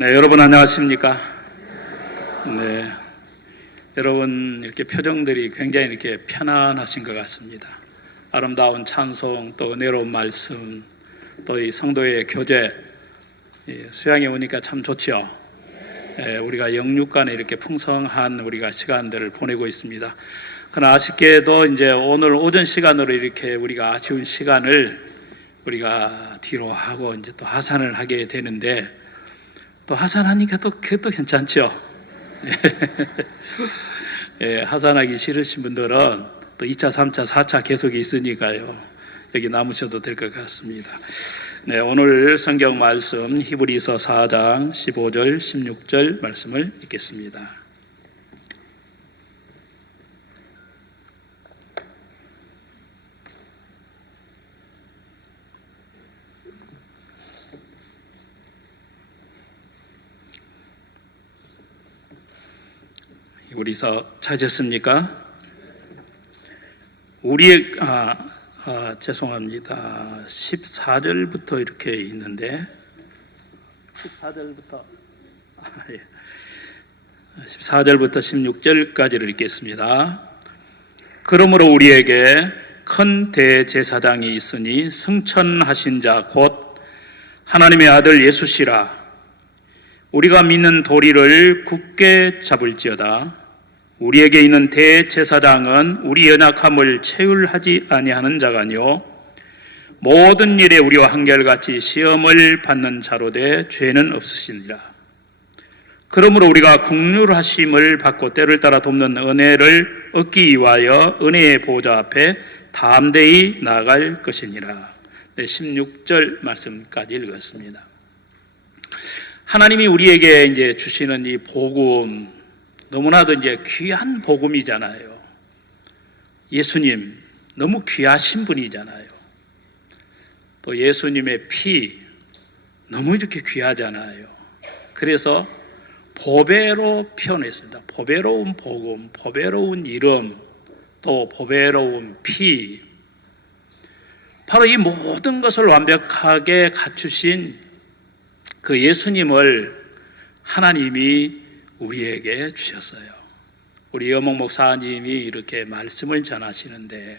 네, 여러분 안녕하십니까? 네, 여러분 이렇게 표정들이 굉장히 이렇게 편안하신 것 같습니다. 아름다운 찬송, 또 은혜로운 말씀, 또 이 성도의 교제, 수양에 오니까 참 좋지요. 우리가 영육간에 이렇게 풍성한 우리가 시간들을 보내고 있습니다. 그러나 아쉽게도 이제 오늘 오전 시간으로 이렇게 우리가 아쉬운 시간을 우리가 뒤로 하고 이제 또 하산을 하게 되는데, 또 하산하니까 그것도 괜찮죠. 하산하기 싫으신 분들은 또 2차, 3차, 4차 계속 있으니까요. 여기 남으셔도 될 것 같습니다. 네, 오늘 성경 말씀 히브리서 4장 15절, 16절 말씀을 읽겠습니다. 히브리서 찾으셨습니까? 죄송합니다. 14절부터 이렇게 있는데 14절부터 16절까지를 읽겠습니다. 그러므로 우리에게 큰 대제사장이 있으니 승천하신 자 곧 하나님의 아들 예수시라. 우리가 믿는 도리를 굳게 잡을지어다. 우리에게 있는 대제사장은 우리 연약함을 체휼하지 아니하는 자가 아니요 모든 일에 우리와 한결같이 시험을 받는 자로 돼 죄는 없으시니라. 그러므로 우리가 긍휼하심을 받고 때를 따라 돕는 은혜를 얻기 위하여 은혜의 보좌 앞에 담대히 나아갈 것이니라. 16절 말씀까지 읽었습니다. 하나님이 우리에게 이제 주시는 이 복음, 너무나도 이제 귀한 복음이잖아요. 예수님, 너무 귀하신 분이잖아요. 또 예수님의 피, 너무 이렇게 귀하잖아요. 그래서 보배로 표현했습니다. 보배로운 복음, 보배로운 이름, 또 보배로운 피. 바로 이 모든 것을 완벽하게 갖추신 그 예수님을 하나님이 우리에게 주셨어요. 우리 여목 목사님이 이렇게 말씀을 전하시는데,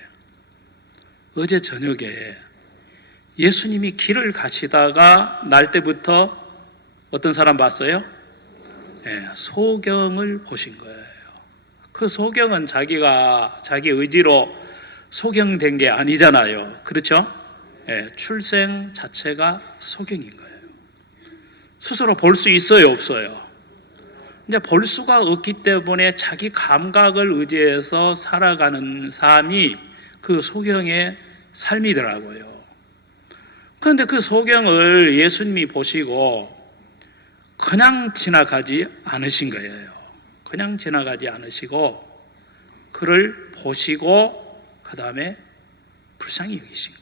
어제 저녁에 예수님이 길을 가시다가 날 때부터 어떤 사람 봤어요? 소경을 보신 거예요. 그 소경은 자기가 자기 의지로 소경된 게 아니잖아요. 그렇죠? 출생 자체가 소경인 거예요. 스스로 볼 수 있어요, 없어요? 이제 볼 수가 없기 때문에 자기 감각을 의지해서 살아가는 삶이 그 소경의 삶이더라고요. 그런데 그 소경을 예수님이 보시고 그냥 지나가지 않으신 거예요. 그냥 지나가지 않으시고 그를 보시고 그 다음에 불쌍히 여기신 거예요.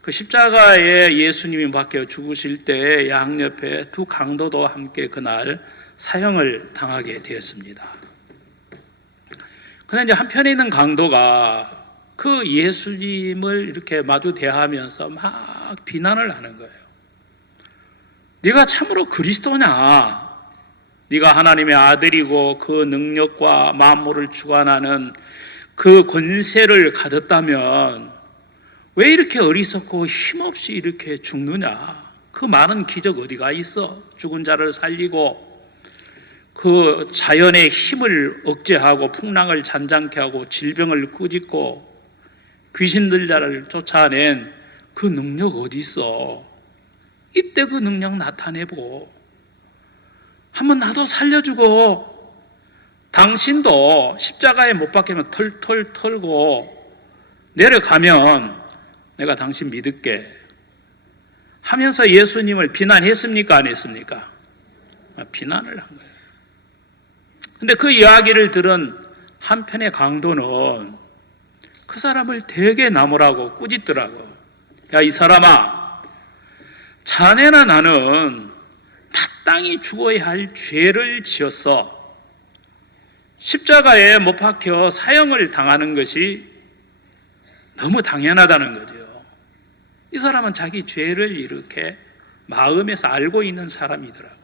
그 십자가에 예수님이 박혀 죽으실 때 양옆에 두 강도도 함께 그날 사형을 당하게 되었습니다. 그런데 이제 한편에 있는 강도가 그 예수님을 이렇게 마주 대하면서 막 비난을 하는 거예요. 네가 참으로 그리스도냐? 네가 하나님의 아들이고 그 능력과 만물을 주관하는 그 권세를 가졌다면 왜 이렇게 어리석고 힘없이 이렇게 죽느냐? 그 많은 기적 어디가 있어? 죽은 자를 살리고 그 자연의 힘을 억제하고 풍랑을 잔잔케 하고 질병을 꾸짖고 귀신들자를 쫓아낸 그 능력 어디 있어? 이때 그 능력 나타내고 한번 나도 살려주고 당신도 십자가에 못 박히면 털털 털고 내려가면 내가 당신 믿을게 하면서 예수님을 비난했습니까? 안 했습니까? 비난을 한 거예요. 근데 그 이야기를 들은 한편의 강도는 그 사람을 되게 나무라고 꾸짖더라고. 야, 이 사람아, 자네나 나는 마땅히 죽어야 할 죄를 지었어. 십자가에 못 박혀 사형을 당하는 것이 너무 당연하다는 거죠. 이 사람은 자기 죄를 이렇게 마음에서 알고 있는 사람이더라고요.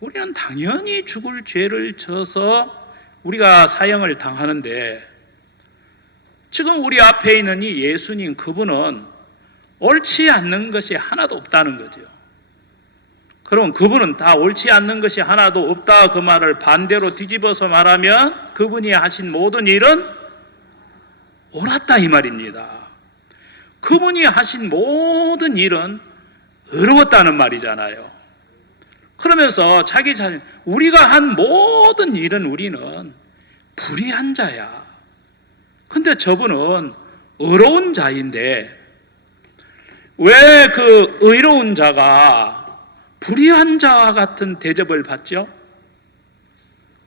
우리는 당연히 죽을 죄를 져서 우리가 사형을 당하는데, 지금 우리 앞에 있는 이 예수님, 그분은 옳지 않는 것이 하나도 없다는 거죠. 그럼 그분은 다 옳지 않는 것이 하나도 없다, 그 말을 반대로 뒤집어서 말하면 그분이 하신 모든 일은 옳았다 이 말입니다. 그분이 하신 모든 일은 의로웠다는 말이잖아요. 그러면서 자기 자신, 우리가 한 모든 일은 우리는 불의한 자야. 근데 저분은 의로운 자인데, 왜 그 의로운 자가 불의한 자와 같은 대접을 받죠?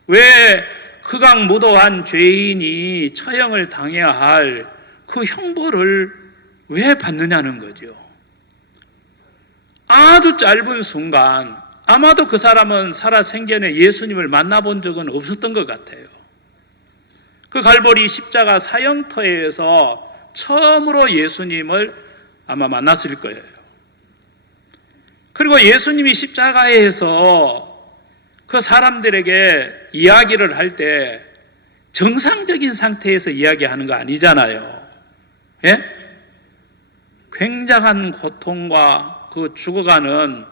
왜 극악무도한 죄인이 처형을 당해야 할 그 형벌을 왜 받느냐는 거죠. 아주 짧은 순간, 아마도 그 사람은 살아생전에 예수님을 만나본 적은 없었던 것 같아요. 그 갈보리 십자가 사형터에서 처음으로 예수님을 아마 만났을 거예요. 그리고 예수님이 십자가에서 그 사람들에게 이야기를 할 때 정상적인 상태에서 이야기하는 거 아니잖아요. 예? 굉장한 고통과 그 죽어가는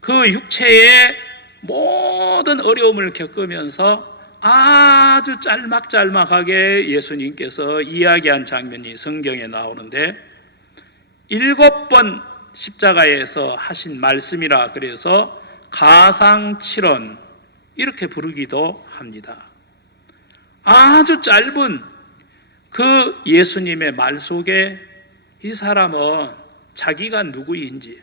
그 육체의 모든 어려움을 겪으면서 아주 짤막짤막하게 예수님께서 이야기한 장면이 성경에 나오는데, 7번 십자가에서 하신 말씀이라 그래서 가상칠언 이렇게 부르기도 합니다. 아주 짧은 그 예수님의 말 속에 이 사람은 자기가 누구인지,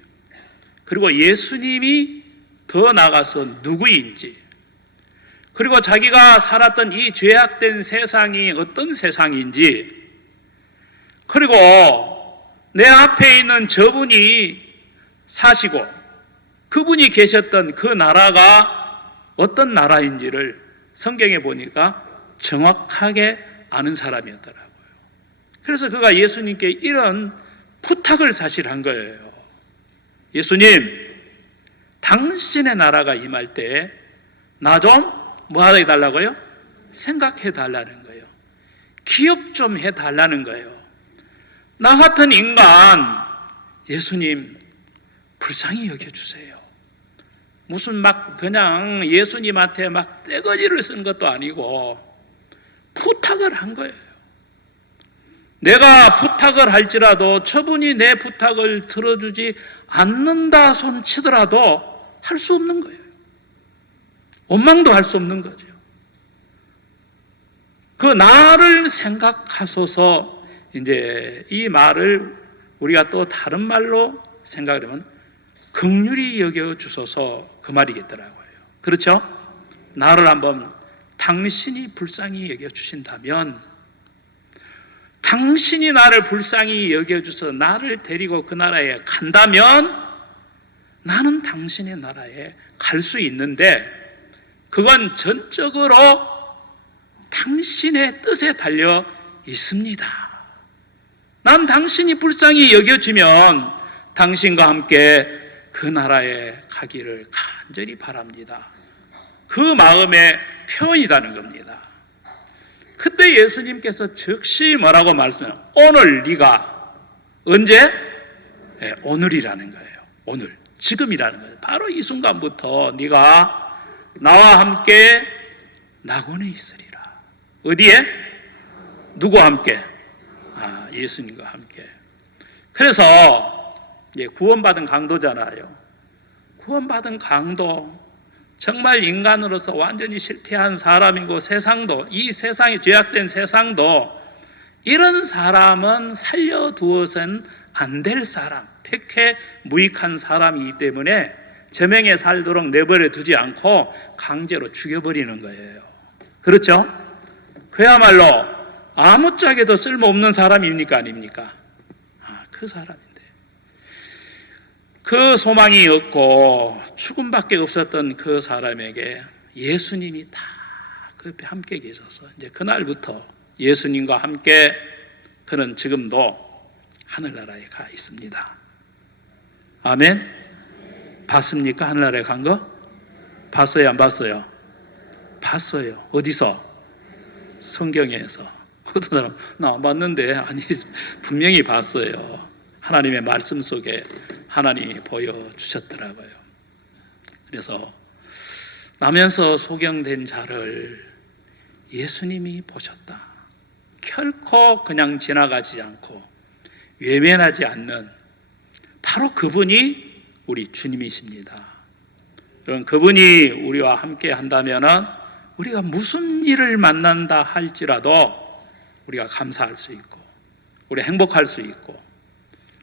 그리고 예수님이 더 나아가서 누구인지, 그리고 자기가 살았던 이 죄악된 세상이 어떤 세상인지, 그리고 내 앞에 있는 저분이 사시고 그분이 계셨던 그 나라가 어떤 나라인지를 성경에 보니까 정확하게 아는 사람이었더라고요. 그래서 그가 예수님께 이런 부탁을 사실 한 거예요. 예수님, 당신의 나라가 임할 때 나 좀 뭐 해달라고요? 생각해 달라는 거예요. 기억 좀 해달라는 거예요. 나 같은 인간, 예수님, 불쌍히 여겨주세요. 무슨 막 그냥 예수님한테 막 떼거지를 쓴 것도 아니고 부탁을 한 거예요. 내가 부탁을 할지라도 저분이 내 부탁을 들어주지 않는다 손치더라도 할 수 없는 거예요. 원망도 할 수 없는 거죠. 그 나를 생각하소서, 이제 이 말을 우리가 또 다른 말로 생각을 하면 긍휼히 여겨주소서, 그 말이겠더라고요. 그렇죠? 나를 한번 당신이 불쌍히 여겨주신다면, 당신이 나를 불쌍히 여겨주셔서 나를 데리고 그 나라에 간다면 나는 당신의 나라에 갈 수 있는데, 그건 전적으로 당신의 뜻에 달려 있습니다. 난 당신이 불쌍히 여겨지면 당신과 함께 그 나라에 가기를 간절히 바랍니다. 그 마음의 표현이라는 겁니다. 그때 예수님께서 즉시 뭐라고 말씀해요? 오늘 네가, 언제? 네, 오늘이라는 거예요. 오늘, 지금이라는 거예요. 바로 이 순간부터 네가 나와 함께 낙원에 있으리라. 어디에? 누구와 함께? 예수님과 함께. 그래서 이제 구원받은 강도잖아요. 구원받은 강도, 정말 인간으로서 완전히 실패한 사람이고, 세상도, 이 세상이 죄악된 세상도 이런 사람은 살려두어서는 안 될 사람, 백해 무익한 사람이기 때문에 저명에 살도록 내버려 두지 않고 강제로 죽여버리는 거예요. 그렇죠? 그야말로 아무짝에도 쓸모없는 사람입니까? 아닙니까? 그 사람인데, 그 소망이 없고 죽음밖에 없었던 그 사람에게 예수님이 다 그 함께 계셔서 이제 그날부터 예수님과 함께 그는 지금도 하늘나라에 가 있습니다. 아멘? 봤습니까? 하늘나라에 간 거? 봤어요? 안 봤어요? 봤어요. 어디서? 성경에서. 어떤 사람, 나 안 봤는데. 아니, 분명히 봤어요. 하나님의 말씀 속에 하나님이 보여주셨더라고요. 그래서 나면서 소경된 자를 예수님이 보셨다. 결코 그냥 지나가지 않고 외면하지 않는 바로 그분이 우리 주님이십니다. 그럼 그분이 우리와 함께 한다면 우리가 무슨 일을 만난다 할지라도 우리가 감사할 수 있고 우리 행복할 수 있고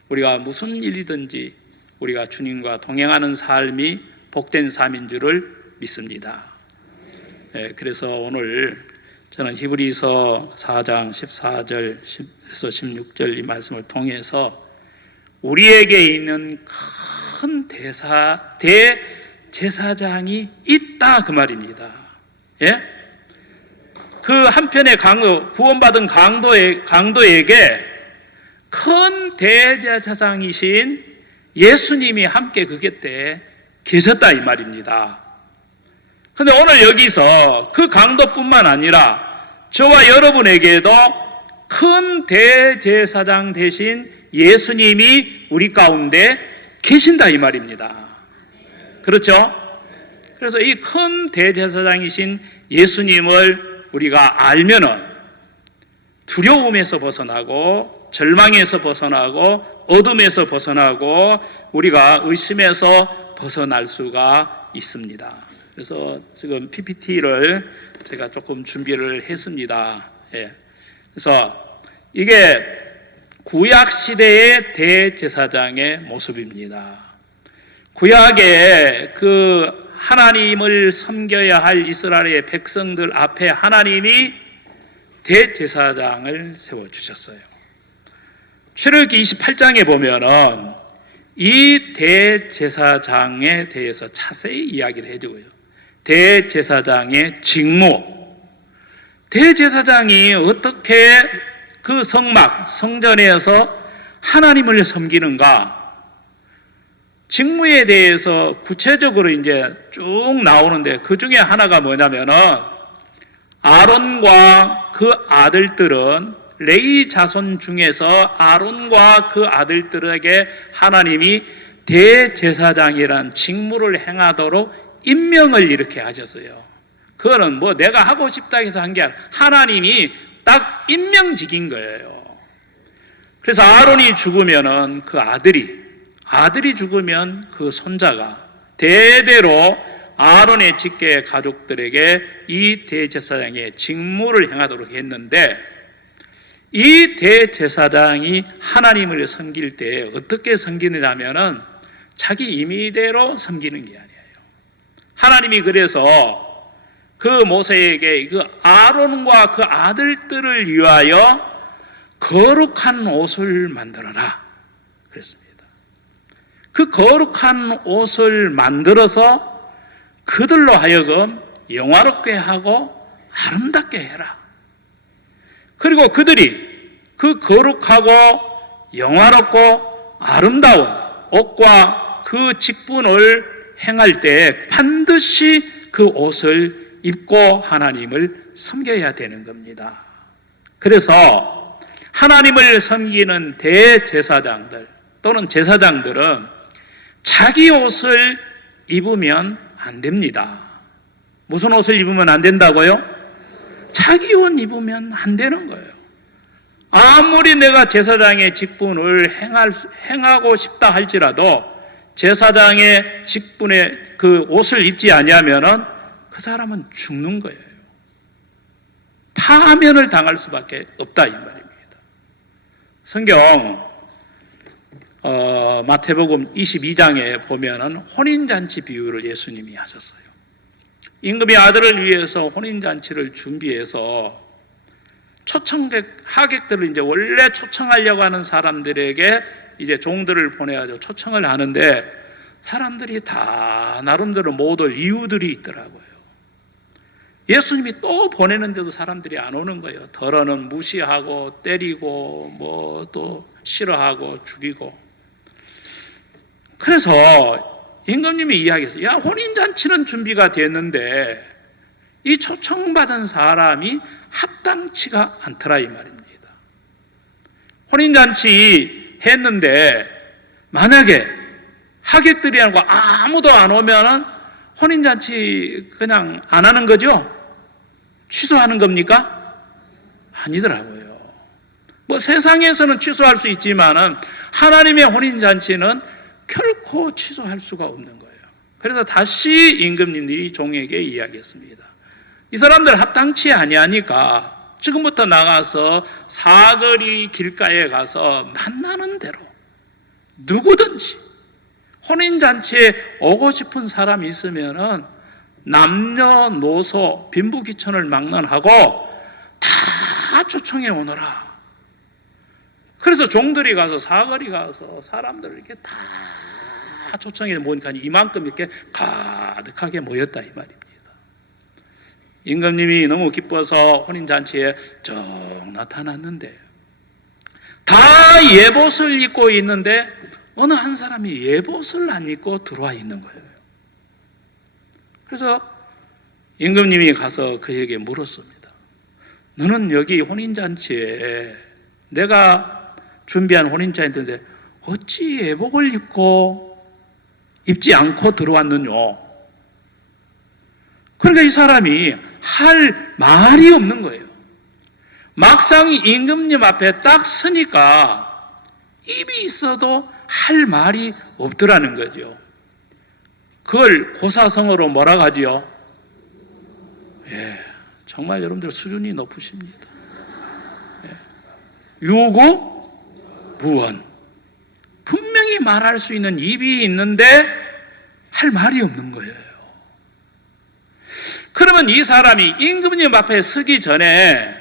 우리가 무슨 일이든지 우리가 주님과 동행하는 삶이 복된 삶인 줄을 믿습니다. 네, 그래서 오늘 저는 히브리서 4장 14절에서 16절 이 말씀을 통해서 우리에게 있는 큰 대제사장이 있다 그 말입니다. 예? 그 한편의 구원받은 강도에게 큰 대제사장이신 예수님이 함께 그 곁에 계셨다 이 말입니다. 그런데 오늘 여기서 그 강도뿐만 아니라 저와 여러분에게도 큰 대제사장 대신 예수님이 우리 가운데 계신다 이 말입니다. 그렇죠? 그래서 이 큰 대제사장이신 예수님을 우리가 알면은 두려움에서 벗어나고 절망에서 벗어나고 어둠에서 벗어나고 우리가 의심에서 벗어날 수가 있습니다. 그래서 지금 PPT를 제가 조금 준비를 했습니다. 예. 그래서 이게 구약 시대의 대제사장의 모습입니다. 구약에 그 하나님을 섬겨야 할 이스라엘의 백성들 앞에 하나님이 대제사장을 세워주셨어요. 출애굽기 28장에 보면은 이 대제사장에 대해서 자세히 이야기를 해주고요. 대제사장의 직무, 대제사장이 어떻게 그 성전에서 하나님을 섬기는가, 직무에 대해서 구체적으로 이제 쭉 나오는데 그 중에 하나가 뭐냐면은 아론과 그 아들들은 레위 자손 중에서 아론과 그 아들들에게 하나님이 대제사장이라는 직무를 행하도록 임명을 이렇게 하셨어요. 그거는 뭐 내가 하고 싶다 해서 한 게 아니라 하나님이 딱 임명직인 거예요. 그래서 아론이 죽으면은 그 아들이 죽으면 그 손자가 대대로 아론의 직계 가족들에게 이 대제사장의 직무를 행하도록 했는데 이 대제사장이 하나님을 섬길 때 어떻게 섬기느냐면은 자기 임의대로 섬기는 게 아니에요. 하나님이 그래서 그 모세에게 그 아론과 그 아들들을 위하여 거룩한 옷을 만들어라 그랬습니다. 그 거룩한 옷을 만들어서 그들로 하여금 영화롭게 하고 아름답게 해라. 그리고 그들이 그 거룩하고 영화롭고 아름다운 옷과 그 직분을 행할 때 반드시 그 옷을 입고 하나님을 섬겨야 되는 겁니다. 그래서 하나님을 섬기는 대제사장들 또는 제사장들은 자기 옷을 입으면 안 됩니다. 무슨 옷을 입으면 안 된다고요? 자기 옷 입으면 안 되는 거예요. 아무리 내가 제사장의 직분을 행하고 싶다 할지라도 제사장의 직분에 그 옷을 입지 아니하면은 그 사람은 죽는 거예요. 파면을 당할 수밖에 없다 이 말입니다. 성경 마태복음 22장에 보면은 혼인잔치 비유를 예수님이 하셨어요. 임금이 아들을 위해서 혼인잔치를 준비해서 하객들을 이제 원래 초청하려고 하는 사람들에게 이제 종들을 보내가지고 초청을 하는데 사람들이 다 나름대로 못 올 이유들이 있더라고요. 예수님이 또 보내는데도 사람들이 안 오는 거예요. 덜어는 무시하고 때리고 뭐 또 싫어하고 죽이고. 그래서 임금님이 이야기했어요. 야, 혼인잔치는 준비가 됐는데 이 초청받은 사람이 합당치가 않더라 이 말입니다. 혼인잔치 했는데 만약에 하객들이라는 거 아무도 안 오면은 혼인잔치 그냥 안 하는 거죠? 취소하는 겁니까? 아니더라고요. 뭐 세상에서는 취소할 수 있지만은 하나님의 혼인잔치는 결코 취소할 수가 없는 거예요. 그래서 다시 임금님들이 종에게 이야기했습니다. 이 사람들 합당치 아니하니까 지금부터 나가서 사거리 길가에 가서 만나는 대로 누구든지 혼인잔치에 오고 싶은 사람이 있으면은 남녀노소 빈부귀천을 막론하고 다 초청해 오너라. 그래서 종들이 가서 사거리 가서 사람들을 이렇게 다 초청해 모으니까 이만큼 이렇게 가득하게 모였다 이 말입니다. 임금님이 너무 기뻐서 혼인잔치에 쭉 나타났는데 다 예봇을 입고 있는데 어느 한 사람이 예봇을 안 입고 들어와 있는 거예요. 그래서 임금님이 가서 그에게 물었습니다. 너는 여기 혼인잔치에 내가 준비한 혼인잔치인데 어찌 예복을 입지 않고 들어왔느냐? 그러니까 이 사람이 할 말이 없는 거예요. 막상 임금님 앞에 딱 서니까 입이 있어도 할 말이 없더라는 거죠. 그걸 고사성어로 뭐라고 하지요? 예, 정말 여러분들 수준이 높으십니다. 예. 유구무원. 분명히 말할 수 있는 입이 있는데 할 말이 없는 거예요. 그러면 이 사람이 임금님 앞에 서기 전에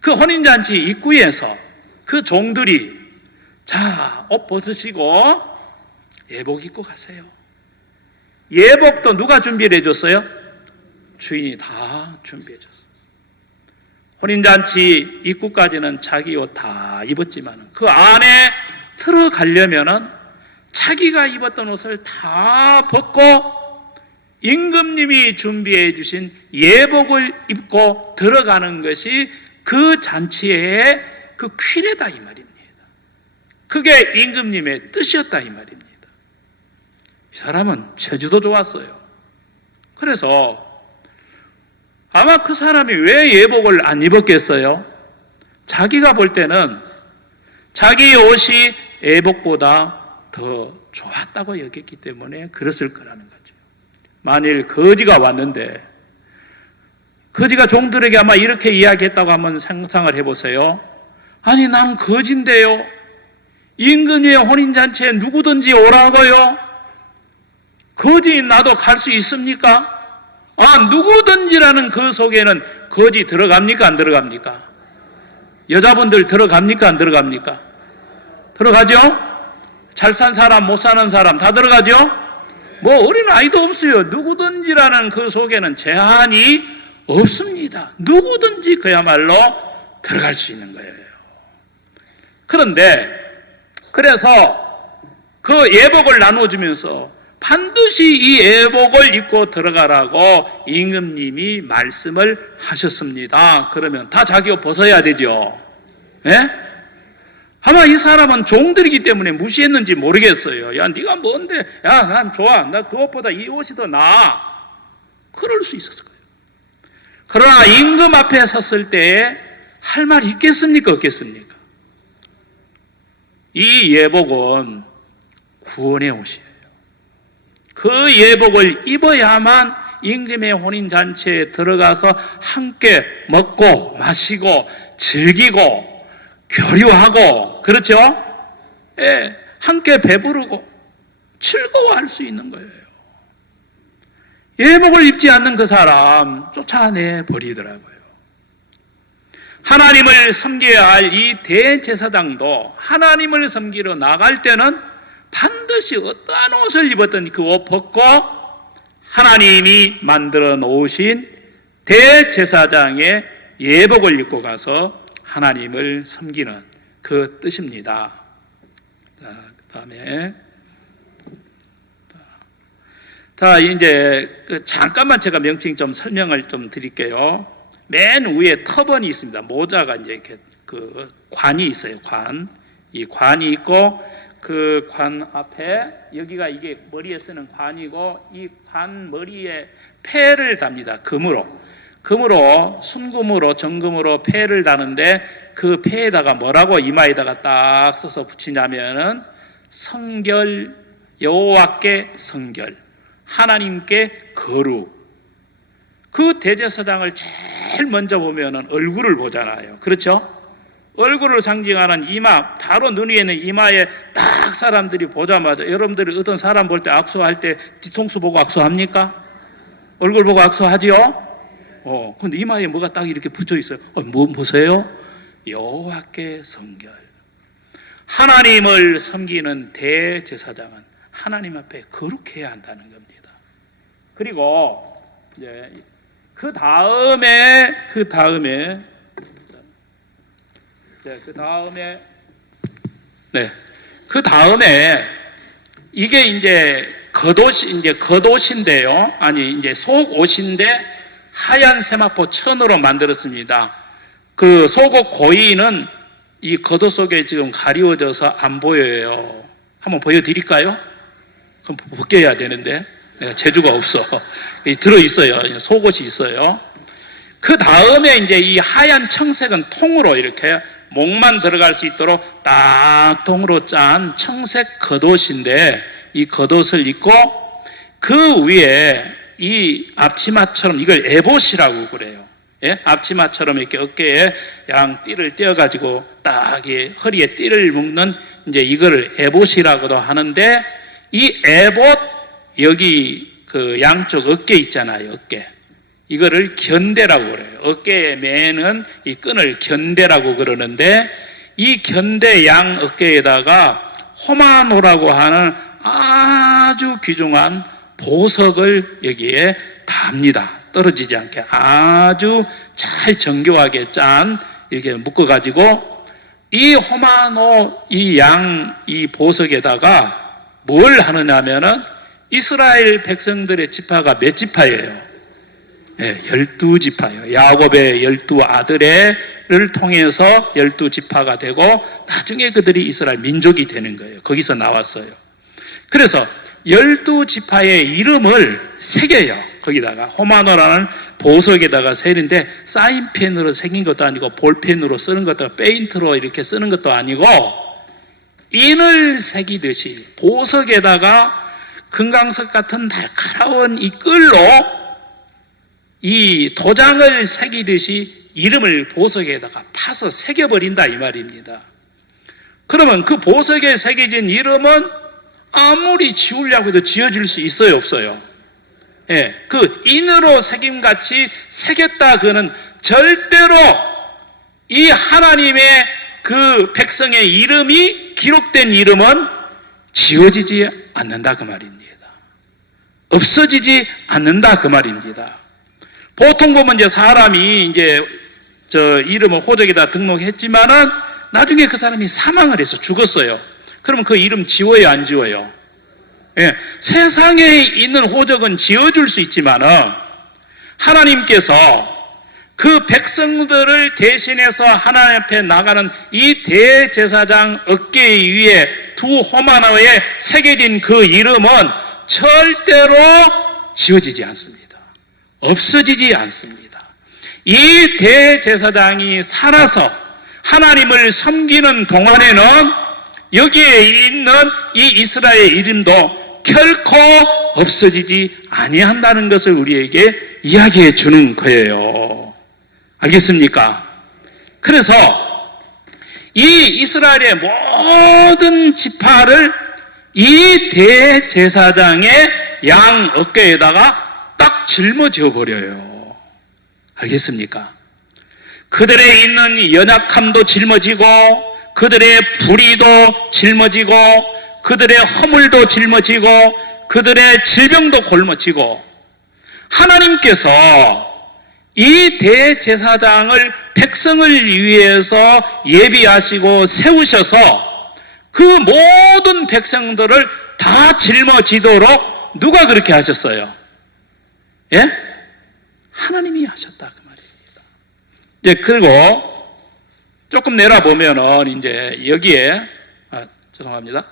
그 혼인잔치 입구에서 그 종들이 자, 옷 벗으시고 예복 입고 가세요. 예복도 누가 준비를 해줬어요? 주인이 다 준비해 줬어요. 혼인잔치 입구까지는 자기 옷 다 입었지만 그 안에 들어가려면은 자기가 입었던 옷을 다 벗고 임금님이 준비해 주신 예복을 입고 들어가는 것이 그 잔치의 그 퀴레다 이 말입니다. 그게 임금님의 뜻이었다 이 말입니다. 이 사람은 제주도 좋았어요. 그래서 아마 그 사람이 왜 예복을 안 입었겠어요? 자기가 볼 때는 자기 옷이 예복보다 더 좋았다고 여겼기 때문에 그랬을 거라는 거죠. 만일 거지가 왔는데 거지가 종들에게 아마 이렇게 이야기했다고 한번 상상을 해보세요. 아니 난 거지인데요. 임금님의 혼인잔치에 누구든지 오라고요. 거지 나도 갈 수 있습니까? 아, 누구든지라는 그 속에는 거지 들어갑니까? 안 들어갑니까? 여자분들 들어갑니까? 안 들어갑니까? 들어가죠? 잘 산 사람, 못 사는 사람 다 들어가죠? 뭐 어린 아이도 없어요. 누구든지라는 그 속에는 제한이 없습니다. 누구든지 그야말로 들어갈 수 있는 거예요. 그런데 그래서 그 예복을 나눠주면서 반드시 이 예복을 입고 들어가라고 임금님이 말씀을 하셨습니다. 그러면 다 자기 옷 벗어야 되죠. 예? 아마 이 사람은 종들이기 때문에 무시했는지 모르겠어요. 야, 네가 뭔데? 야, 난 좋아. 나 그것보다 이 옷이 더 나아. 그럴 수 있었을 거예요. 그러나 임금 앞에 섰을 때 할 말이 있겠습니까? 없겠습니까? 이 예복은 구원의 옷이에요. 그 예복을 입어야만 임금의 혼인잔치에 들어가서 함께 먹고 마시고 즐기고 교류하고 그렇죠? 예, 함께 배부르고 즐거워할 수 있는 거예요. 예복을 입지 않는 그 사람 쫓아내 버리더라고요. 하나님을 섬겨야 할 이 대제사장도 하나님을 섬기러 나갈 때는 반드시 어떠한 옷을 입었든 그 옷 벗고 하나님이 만들어 놓으신 대제사장의 예복을 입고 가서 하나님을 섬기는 그 뜻입니다. 자, 그 다음에 자, 이제 잠깐만 제가 명칭 좀 설명을 좀 드릴게요. 맨 위에 터번이 있습니다. 모자가 이제 이렇게 그 관이 있어요. 이 관이 있고 그 관 앞에 여기가 이게 머리에 쓰는 관이고 이 관 머리에 패를 답니다. 금으로 순금으로 정금으로 패를 다는데 그 패에다가 뭐라고 이마에다가 딱 써서 붙이냐면은 성결, 여호와께 성결, 하나님께 거룩. 그 대제사장을 제일 먼저 보면은 얼굴을 보잖아요. 그렇죠? 얼굴을 상징하는 이마, 바로 눈 위에는 이마에 딱 사람들이 보자마자, 여러분들이 어떤 사람 볼 때 악수할 때 뒤통수 보고 악수합니까? 얼굴 보고 악수하지요? 근데 이마에 뭐가 딱 이렇게 붙어 있어요. 보세요? 여호와께 성결. 하나님을 섬기는 대제사장은 하나님 앞에 거룩해야 한다는 겁니다. 그리고 이제 그 다음에 이게 이제 겉옷인데요. 아니 이제 속옷인데 하얀 세마포 천으로 만들었습니다. 그 속옷 고이는 이 겉옷 속에 지금 가리워져서 안 보여요. 한번 보여드릴까요? 그럼 벗겨야 되는데 내가 재주가 없어. 들어있어요. 속옷이 있어요. 그 다음에 이제 이 하얀 청색은 통으로 이렇게 목만 들어갈 수 있도록 딱 통으로 짠 청색 겉옷인데 이 겉옷을 입고 그 위에 이 앞치마처럼 이걸 에봇이라고 그래요. 예? 앞치마처럼 이렇게 어깨에 양 띠를 떼어가지고 딱 허리에 띠를 묶는 이제 이거를 에봇이라고도 하는데 이 에봇 여기 그 양쪽 어깨 있잖아요. 어깨. 이거를 견대라고 그래요. 어깨에 매는 이 끈을 견대라고 그러는데 이 견대 양 어깨에다가 호마노라고 하는 아주 귀중한 보석을 여기에 답니다. 떨어지지 않게 아주 잘 정교하게 짠 이렇게 묶어가지고 이 호마노 이 보석에다가 뭘 하느냐면은 이스라엘 백성들의 지파가 몇 지파예요? 12지파예요. 야곱의 12아들을 통해서 12지파가 되고 나중에 그들이 이스라엘 민족이 되는 거예요. 거기서 나왔어요. 그래서 12지파의 이름을 새겨요. 거기다가 호마노라는 보석에다가 새는데 사인펜으로 새긴 것도 아니고 볼펜으로 쓰는 것도 아니고 페인트로 이렇게 쓰는 것도 아니고 인을 새기듯이 보석에다가 금강석 같은 날카로운 이 끌로 이 도장을 새기듯이 이름을 보석에다가 파서 새겨버린다 이 말입니다. 그러면 그 보석에 새겨진 이름은 아무리 지우려고 해도 지워질 수 있어요 없어요? 예, 그 인으로 새김같이 새겼다 그는 절대로 이 하나님의 그 백성의 이름이 기록된 이름은 지워지지 않는다 그 말입니다. 없어지지 않는다 그 말입니다. 보통 보면 이제 사람이 이제 이름을 호적에다 등록했지만은 나중에 그 사람이 사망을 해서 죽었어요. 그러면 그 이름 지워요 안 지워요? 예, 세상에 있는 호적은 지워줄 수 있지만은 하나님께서 그 백성들을 대신해서 하나님 앞에 나가는 이 대제사장 어깨 위에 두 호마노에 새겨진 그 이름은 절대로 지워지지 않습니다. 없어지지 않습니다. 이 대제사장이 살아서 하나님을 섬기는 동안에는 여기에 있는 이 이스라엘 이름도 결코 없어지지 아니한다는 것을 우리에게 이야기해 주는 거예요. 알겠습니까? 그래서 이 이스라엘의 모든 지파를 이 대제사장의 양 어깨에다가 딱 짊어져 버려요. 알겠습니까? 그들의 있는 연약함도 짊어지고 그들의 불의도 짊어지고 그들의 허물도 짊어지고 그들의 질병도 골머지고 하나님께서 이 대제사장을 백성을 위해서 예비하시고 세우셔서 그 모든 백성들을 다 짊어지도록 누가 그렇게 하셨어요? 예? 하나님이 하셨다 그 말입니다. 이제 그리고 조금 내려보면은 이제 여기에 죄송합니다.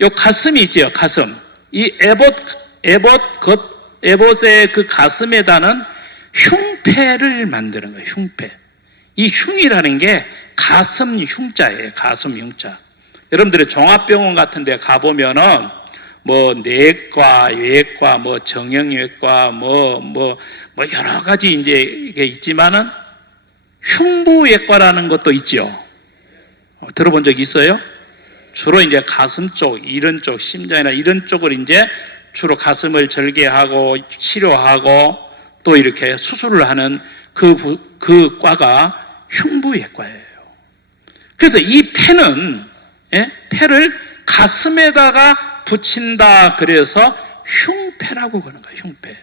요 가슴이 있지요, 가슴. 이 에봇의 그 가슴에다는 흉패를 만드는 거예요, 흉패. 이 흉이라는 게 가슴 흉자예요, 가슴 흉자. 여러분들이 종합병원 같은 데 가보면은 뭐 내과, 외과, 뭐 정형외과, 뭐 여러 가지 이제 이게 있지만은 흉부외과라는 것도 있죠. 들어본 적 있어요? 주로 이제 가슴 쪽, 이런 쪽, 심장이나 이런 쪽을 이제 주로 가슴을 절개하고 치료하고 또 이렇게 수술을 하는 그 과가 흉부외과예요. 그래서 이 패는, 예? 패를 가슴에다가 붙인다. 그래서 흉패라고 그러는 거예요, 흉패.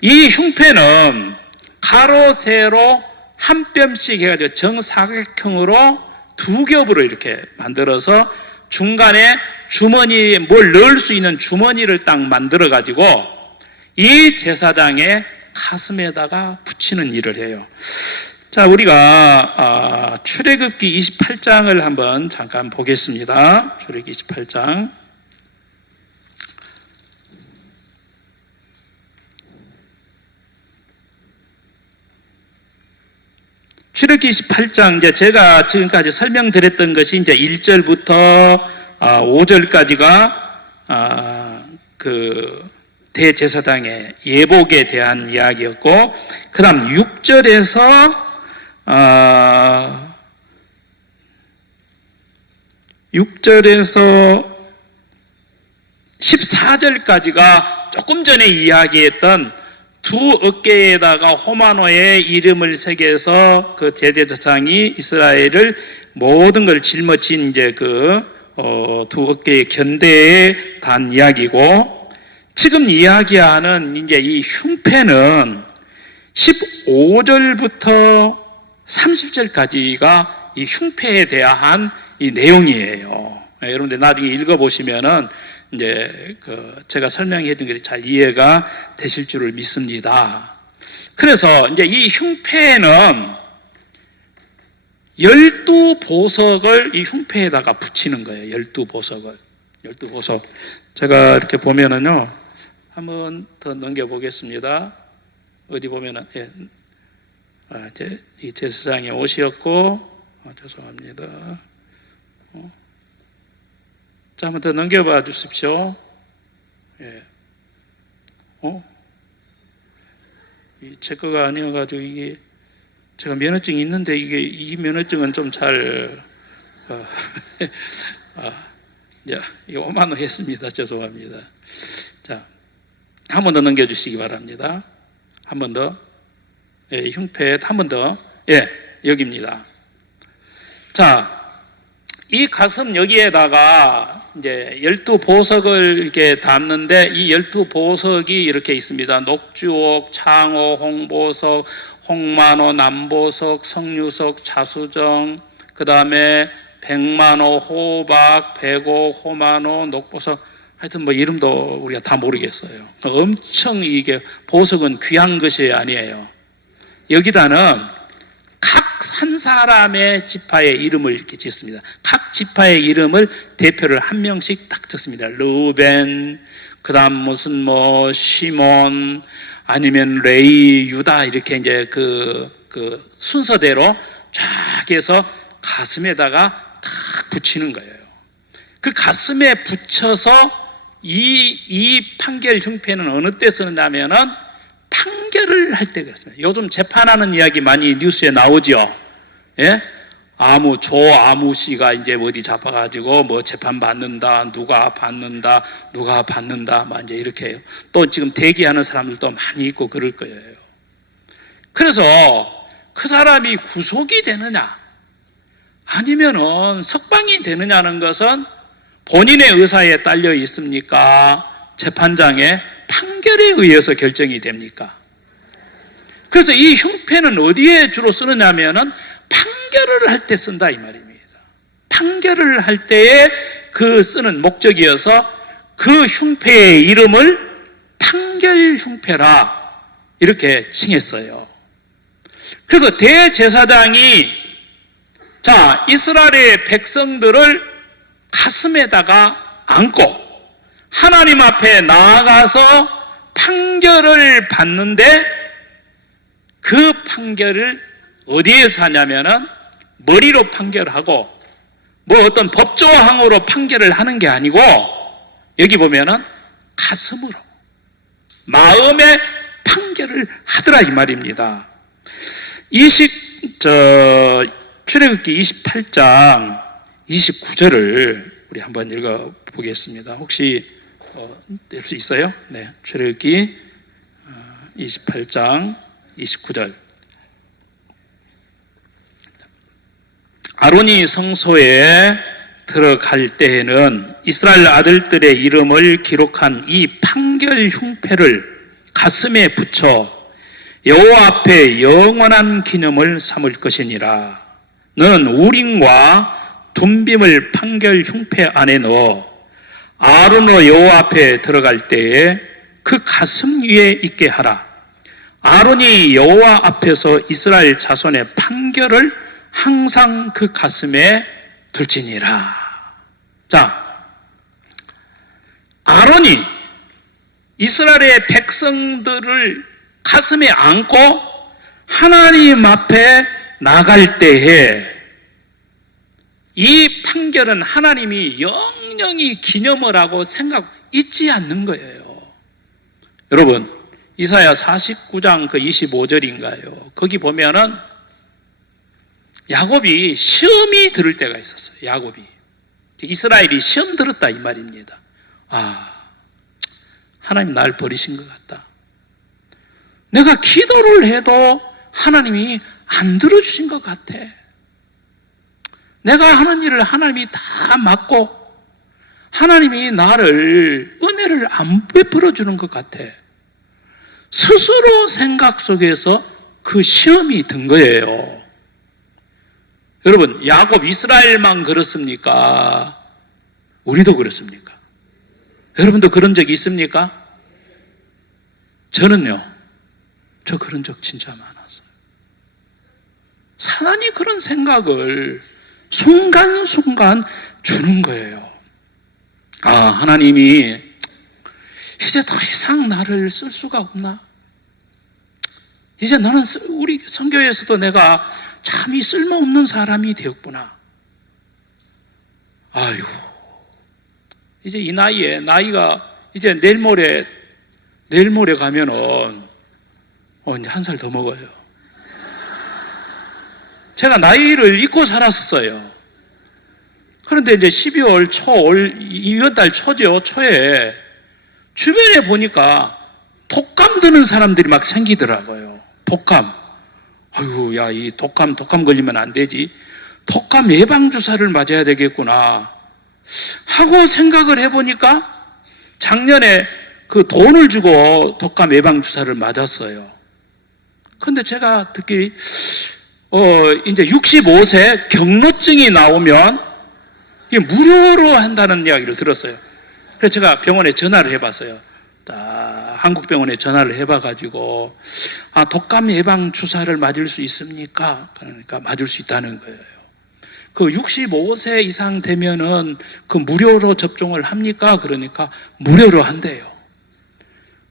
이 흉패는 가로, 세로 한 뼘씩 해가지고 정사각형으로 두 겹으로 이렇게 만들어서 중간에 주머니에 뭘 넣을 수 있는 주머니를 딱 만들어가지고 이 제사장의 가슴에다가 붙이는 일을 해요. 자, 우리가 출애굽기 28장을 한번 잠깐 보겠습니다. 출애굽기 28장. 출애굽기 28장, 이제 제가 지금까지 설명드렸던 것이 이제 1절부터 5절까지가 그 대제사장의 예복에 대한 이야기였고, 그 다음 6절에서 14절까지가 조금 전에 이야기했던 두 어깨에다가 호마노의 이름을 새겨서 그 대제사장이 이스라엘을 모든 걸 짊어진 이제 두 어깨의 견대에 단 이야기고, 지금 이야기하는 이제 이 흉패는 15절부터 30절까지가 이 흉패에 대한 이 내용이에요. 여러분들 나중에 읽어보시면은 이제 제가 설명해 준 것이 잘 이해가 되실 줄을 믿습니다. 그래서 이제 이 흉패는 12보석을 이 흉패에다가 붙이는 거예요. 12보석을. 12보석. 제가 이렇게 보면은요, 한번 더 넘겨보겠습니다. 어디 보면은, 예. 이제 이 제사장의 옷이었고, 죄송합니다. 자, 한번 더 넘겨봐 주십시오. 예. 제 거가 아니어가지고 이게, 제가 면허증이 있는데 이 면허증은 좀 잘, 이거 오만호 했습니다. 죄송합니다. 자, 한 번 더 넘겨주시기 바랍니다. 한 번 더. 예, 흉패, 한 번 더. 예, 여기입니다. 자, 이 가슴 여기에다가 이제 12보석을 이렇게 담는데, 이 12보석이 이렇게 있습니다. 녹주옥, 창호, 홍보석, 홍만호, 남보석, 성유석, 자수정, 그 다음에 백만호, 호박, 백옥, 호만호, 녹보석, 하여튼 뭐 이름도 우리가 다 모르겠어요. 엄청 이게 보석은 귀한 것이 아니에요. 여기다는 각 한 사람의 지파의 이름을 이렇게 짓습니다. 각 지파의 이름을 대표를 한 명씩 딱 짓습니다. 르벤, 그 다음 무슨 뭐 시몬, 아니면 레이, 유다, 이렇게 이제 그 순서대로 쫙 해서 가슴에다가 딱 붙이는 거예요. 그 가슴에 붙여서 이 판결 흉패는 어느 때 쓰느냐면은 판결을 할 때 그렇습니다. 요즘 재판하는 이야기 많이 뉴스에 나오죠. 예? 아무 씨가 이제 어디 잡아가지고 뭐 재판 받는다, 누가 받는다, 막 이제 이렇게 해요. 또 지금 대기하는 사람들도 많이 있고 그럴 거예요. 그래서 그 사람이 구속이 되느냐, 아니면은 석방이 되느냐는 것은 본인의 의사에 딸려 있습니까? 재판장의 판결에 의해서 결정이 됩니까? 그래서 이 흉패는 어디에 주로 쓰느냐면은 판결을 할 때 쓴다 이 말입니다. 판결을 할 때에 그 쓰는 목적이어서 그 흉패의 이름을 판결 흉패라 이렇게 칭했어요. 그래서 대제사장이 이스라엘의 백성들을 가슴에다가 안고 하나님 앞에 나아가서 판결을 받는데 그 판결을 어디에서 하냐면은 머리로 판결하고 어떤 법조항으로 판결을 하는 게 아니고 여기 보면은 가슴으로 마음의 판결을 하더라 이 말입니다. 출애굽기 28장 29절을 우리 한번 읽어보겠습니다. 혹시 낼 수 있어요? 네, 출애굽기 28장 29절. 아론이 성소에 들어갈 때에는 이스라엘 아들들의 이름을 기록한 이 판결 흉패를 가슴에 붙여 여호와 앞에 영원한 기념을 삼을 것이니라. 너는 우림과 둠빔을 판결 흉패 안에 넣어 아론으로 여호와 앞에 들어갈 때에 그 가슴 위에 있게 하라. 아론이 여호와 앞에서 이스라엘 자손의 판결을 항상 그 가슴에 둘지니라. 아론이 이스라엘의 백성들을 가슴에 안고 하나님 앞에 나갈 때에 이 판결은 하나님이 영영히 기념을 하고 잊지 않는 거예요. 여러분, 이사야 49장 25절인가요? 거기 보면은 야곱이 시험이 들을 때가 있었어요. 야곱이. 이스라엘이 시험 들었다 이 말입니다. 하나님 날 버리신 것 같다. 내가 기도를 해도 하나님이 안 들어주신 것 같아. 내가 하는 일을 하나님이 다 막고 하나님이 나를 은혜를 안 베풀어 주는 것 같아. 스스로 생각 속에서 그 시험이 든 거예요. 여러분, 야곱 이스라엘만 그렇습니까? 우리도 그렇습니까? 여러분도 그런 적이 있습니까? 저는요, 저 그런 적 진짜 많았어요. 사단이 그런 생각을 순간순간 주는 거예요. 하나님이 이제 더 이상 나를 쓸 수가 없나? 이제 너는 우리 선교에서도 내가 참이 쓸모없는 사람이 되었구나. 아이고, 이제 이 나이가 이제 내일 모레 가면은 이제 한 살 더 먹어요. 제가 나이를 잊고 살았었어요. 그런데 이제 12월 이번 달 초죠. 초에 주변에 보니까 독감 드는 사람들이 막 생기더라고요. 독감. 아유, 야, 이 독감 걸리면 안 되지. 독감 예방주사를 맞아야 되겠구나. 하고 생각을 해보니까 작년에 그 돈을 주고 독감 예방주사를 맞았어요. 근데 제가 듣기, 이제 65세 경로증이 나오면 이게 무료로 한다는 이야기를 들었어요. 그래서 제가 병원에 전화를 해봤어요. 한국 병원에 전화를 해봐가지고, 독감 예방 주사를 맞을 수 있습니까? 그러니까 맞을 수 있다는 거예요. 그 65세 이상 되면은 그 무료로 접종을 합니까? 그러니까 무료로 한대요.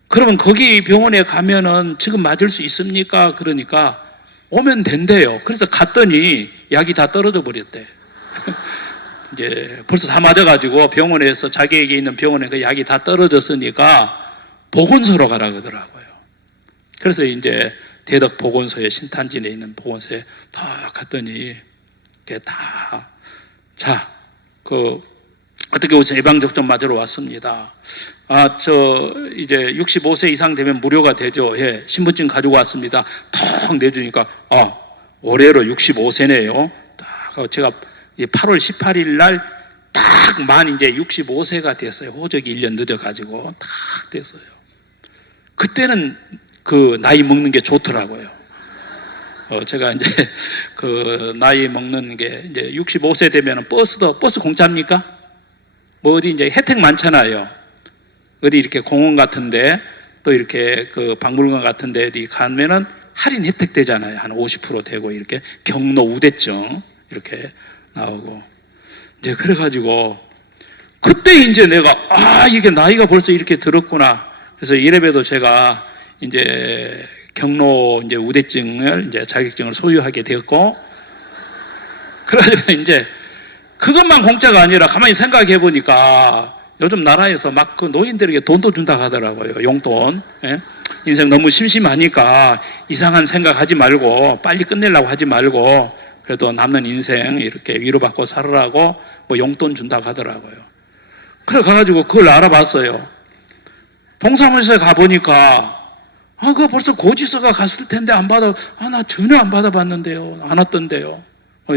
그러면 거기 병원에 가면은 지금 맞을 수 있습니까? 그러니까 오면 된대요. 그래서 갔더니 약이 다 떨어져 버렸대. 이제 벌써 다 맞아가지고 병원에서 자기에게 있는 병원에 그 약이 다 떨어졌으니까 보건소로 가라 그러더라고요. 그래서 이제 대덕 보건소에 신탄진에 있는 보건소에 다 갔더니 어떻게 오세요? 예방접종 맞으러 왔습니다. 이제 65세 이상 되면 무료가 되죠. 예, 신분증 가지고 왔습니다. 턱 내주니까, 올해로 65세네요. 제가 8월 18일 날 딱 이제 65세가 됐어요. 호적이 1년 늦어가지고 딱 됐어요. 그때는 그 나이 먹는 게 좋더라고요. 제가 이제 그 나이 먹는 게 이제 65세 되면 버스 공짜입니까? 어디 이제 혜택 많잖아요. 어디 이렇게 공원 같은데 또 이렇게 그 박물관 같은데 어디 가면은 할인 혜택 되잖아요. 한 50% 되고 이렇게 경로 우대증 이렇게 나오고 이제 그래가지고 그때 이제 내가 이게 나이가 벌써 이렇게 들었구나. 그래서 이래봬도 제가 이제 경로 이제 우대증을 이제 자격증을 소유하게 되었고 그래가지고 이제 그것만 공짜가 아니라 가만히 생각해 보니까 요즘 나라에서 막 그 노인들에게 돈도 준다고 하더라고요. 용돈. 예? 인생 너무 심심하니까 이상한 생각하지 말고 빨리 끝내려고 하지 말고 그래도 남는 인생 이렇게 위로받고 살으라고 뭐 용돈 준다고 하더라고요. 그래 가가지고 그걸 알아봤어요. 동사무소에 가보니까 그거 벌써 고지서가 갔을 텐데 안 받아, 나 전혀 안 받아봤는데요. 안 왔던데요.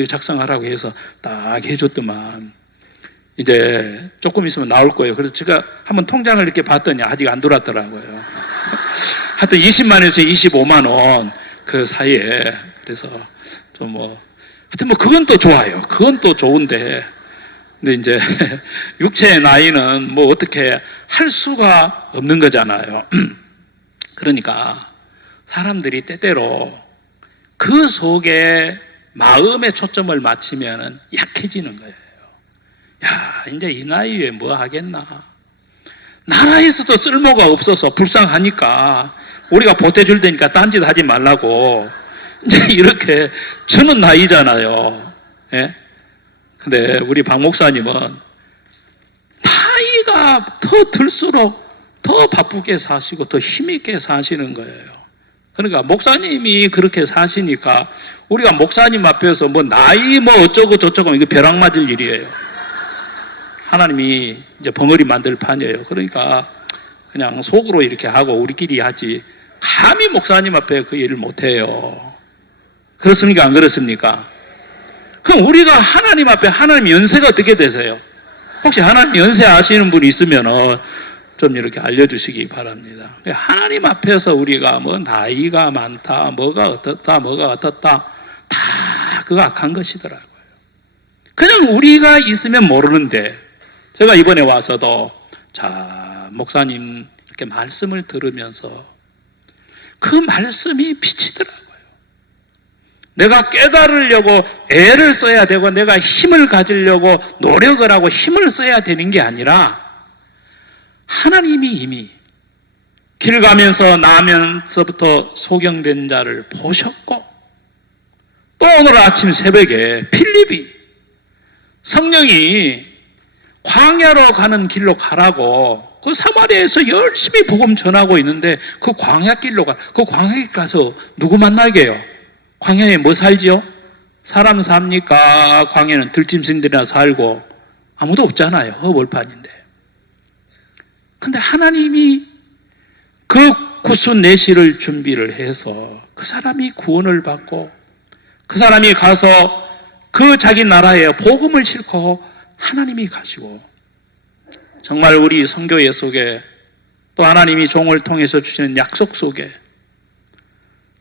작성하라고 해서 딱 해줬더만 이제 조금 있으면 나올 거예요. 그래서 제가 한번 통장을 이렇게 봤더니 아직 안 들어왔더라고요. 하여튼 20만에서 25만 원 그 사이에. 그래서 좀 하여튼 그건 또 좋아요. 그건 또 좋은데 근데 이제 육체의 나이는 뭐 어떻게 할 수가 없는 거잖아요. 그러니까 사람들이 때때로 그 속에 마음의 초점을 맞추면 약해지는 거예요. 이제 이 나이에 뭐 하겠나. 나라에서도 쓸모가 없어서 불쌍하니까 우리가 보태줄 테니까 딴짓 하지 말라고 이제 이렇게 주는 나이잖아요. 예? 근데 우리 박 목사님은 나이가 더 들수록 더 바쁘게 사시고 더 힘있게 사시는 거예요. 그러니까 목사님이 그렇게 사시니까 우리가 목사님 앞에서 나이 어쩌고 저쩌고 이거 벼락 맞을 일이에요. 하나님이 이제 벙어리 만들 판이에요. 그러니까 그냥 속으로 이렇게 하고 우리끼리 하지 감히 목사님 앞에 그 일을 못해요. 그렇습니까? 안 그렇습니까? 그럼 우리가 하나님 앞에 하나님 연세가 어떻게 되세요? 혹시 하나님 연세 아시는 분이 있으면 좀 이렇게 알려주시기 바랍니다. 하나님 앞에서 우리가 나이가 많다, 뭐가 어떻다, 다 그거 악한 것이더라고요. 그냥 우리가 있으면 모르는데, 제가 이번에 와서도, 목사님 이렇게 말씀을 들으면서 그 말씀이 비치더라고요. 내가 깨달으려고 애를 써야 되고, 내가 힘을 가지려고 노력을 하고 힘을 써야 되는 게 아니라, 하나님이 이미 길 가면서 나면서부터 소경된 자를 보셨고 또 오늘 아침 새벽에 필립이 성령이 광야로 가는 길로 가라고 그 사마리아에서 열심히 복음 전하고 있는데 그 광야길로 그 광야길 가서 누구 만나게요? 광야에 뭐 살지요? 사람 삽니까? 광야는 들짐승들이나 살고 아무도 없잖아요. 허벌판인데. 근데 하나님이 그 구순 내시를 준비를 해서 그 사람이 구원을 받고 그 사람이 가서 그 자기 나라에 복음을 싣고 하나님이 가시고 정말 우리 선교회 속에 또 하나님이 종을 통해서 주시는 약속 속에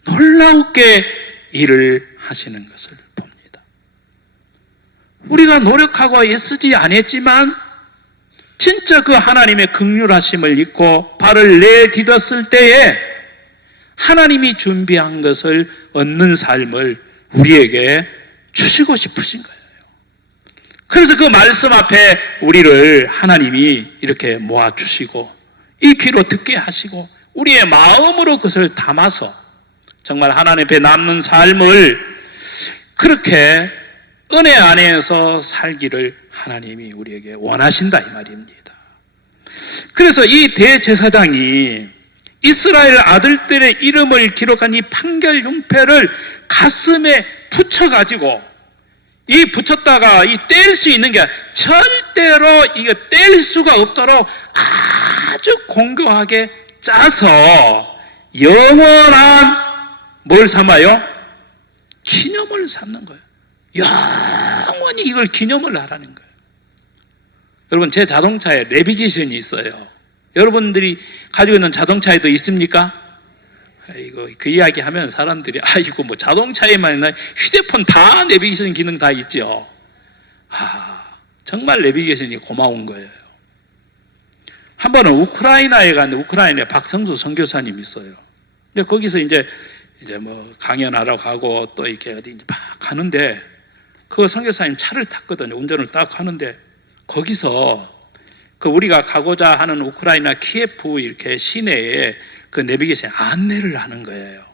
놀랍게 일을 하시는 것을 봅니다. 우리가 노력하고 애쓰지 않았지만 진짜 그 하나님의 긍휼하심을 잊고 발을 내딛었을 때에 하나님이 준비한 것을 얻는 삶을 우리에게 주시고 싶으신 거예요. 그래서 그 말씀 앞에 우리를 하나님이 이렇게 모아주시고 이 귀로 듣게 하시고 우리의 마음으로 그것을 담아서 정말 하나님 앞에 남는 삶을 그렇게 은혜 안에서 살기를 하나님이 우리에게 원하신다 이 말입니다. 그래서 이 대제사장이 이스라엘 아들들의 이름을 기록한 이 판결 흉패를 가슴에 붙여가지고 이 붙였다가 이 뗄 수 있는 게 절대로 이거 뗄 수가 없도록 아주 공교하게 짜서 영원한 뭘 삼아요? 기념을 삼는 거예요. 영원히 이걸 기념을 하라는 거예요. 여러분 제 자동차에 내비게이션이 있어요. 여러분들이 가지고 있는 자동차에도 있습니까? 이거 그 이야기 하면 사람들이 이거 뭐 자동차에만 있나? 휴대폰 다 내비게이션 기능 다 있죠. 정말 내비게이션이 고마운 거예요. 한 번은 우크라이나에 갔는데 우크라이나에 박성수 선교사님이 있어요. 근데 거기서 이제 뭐 강연하러 가고 또 이렇게 어디 이제 막 가는데 그 선교사님 차를 탔거든요. 운전을 딱 하는데 거기서 그 우리가 가고자 하는 우크라이나 키예프 이렇게 시내에 그 내비게이션 안내를 하는 거예요.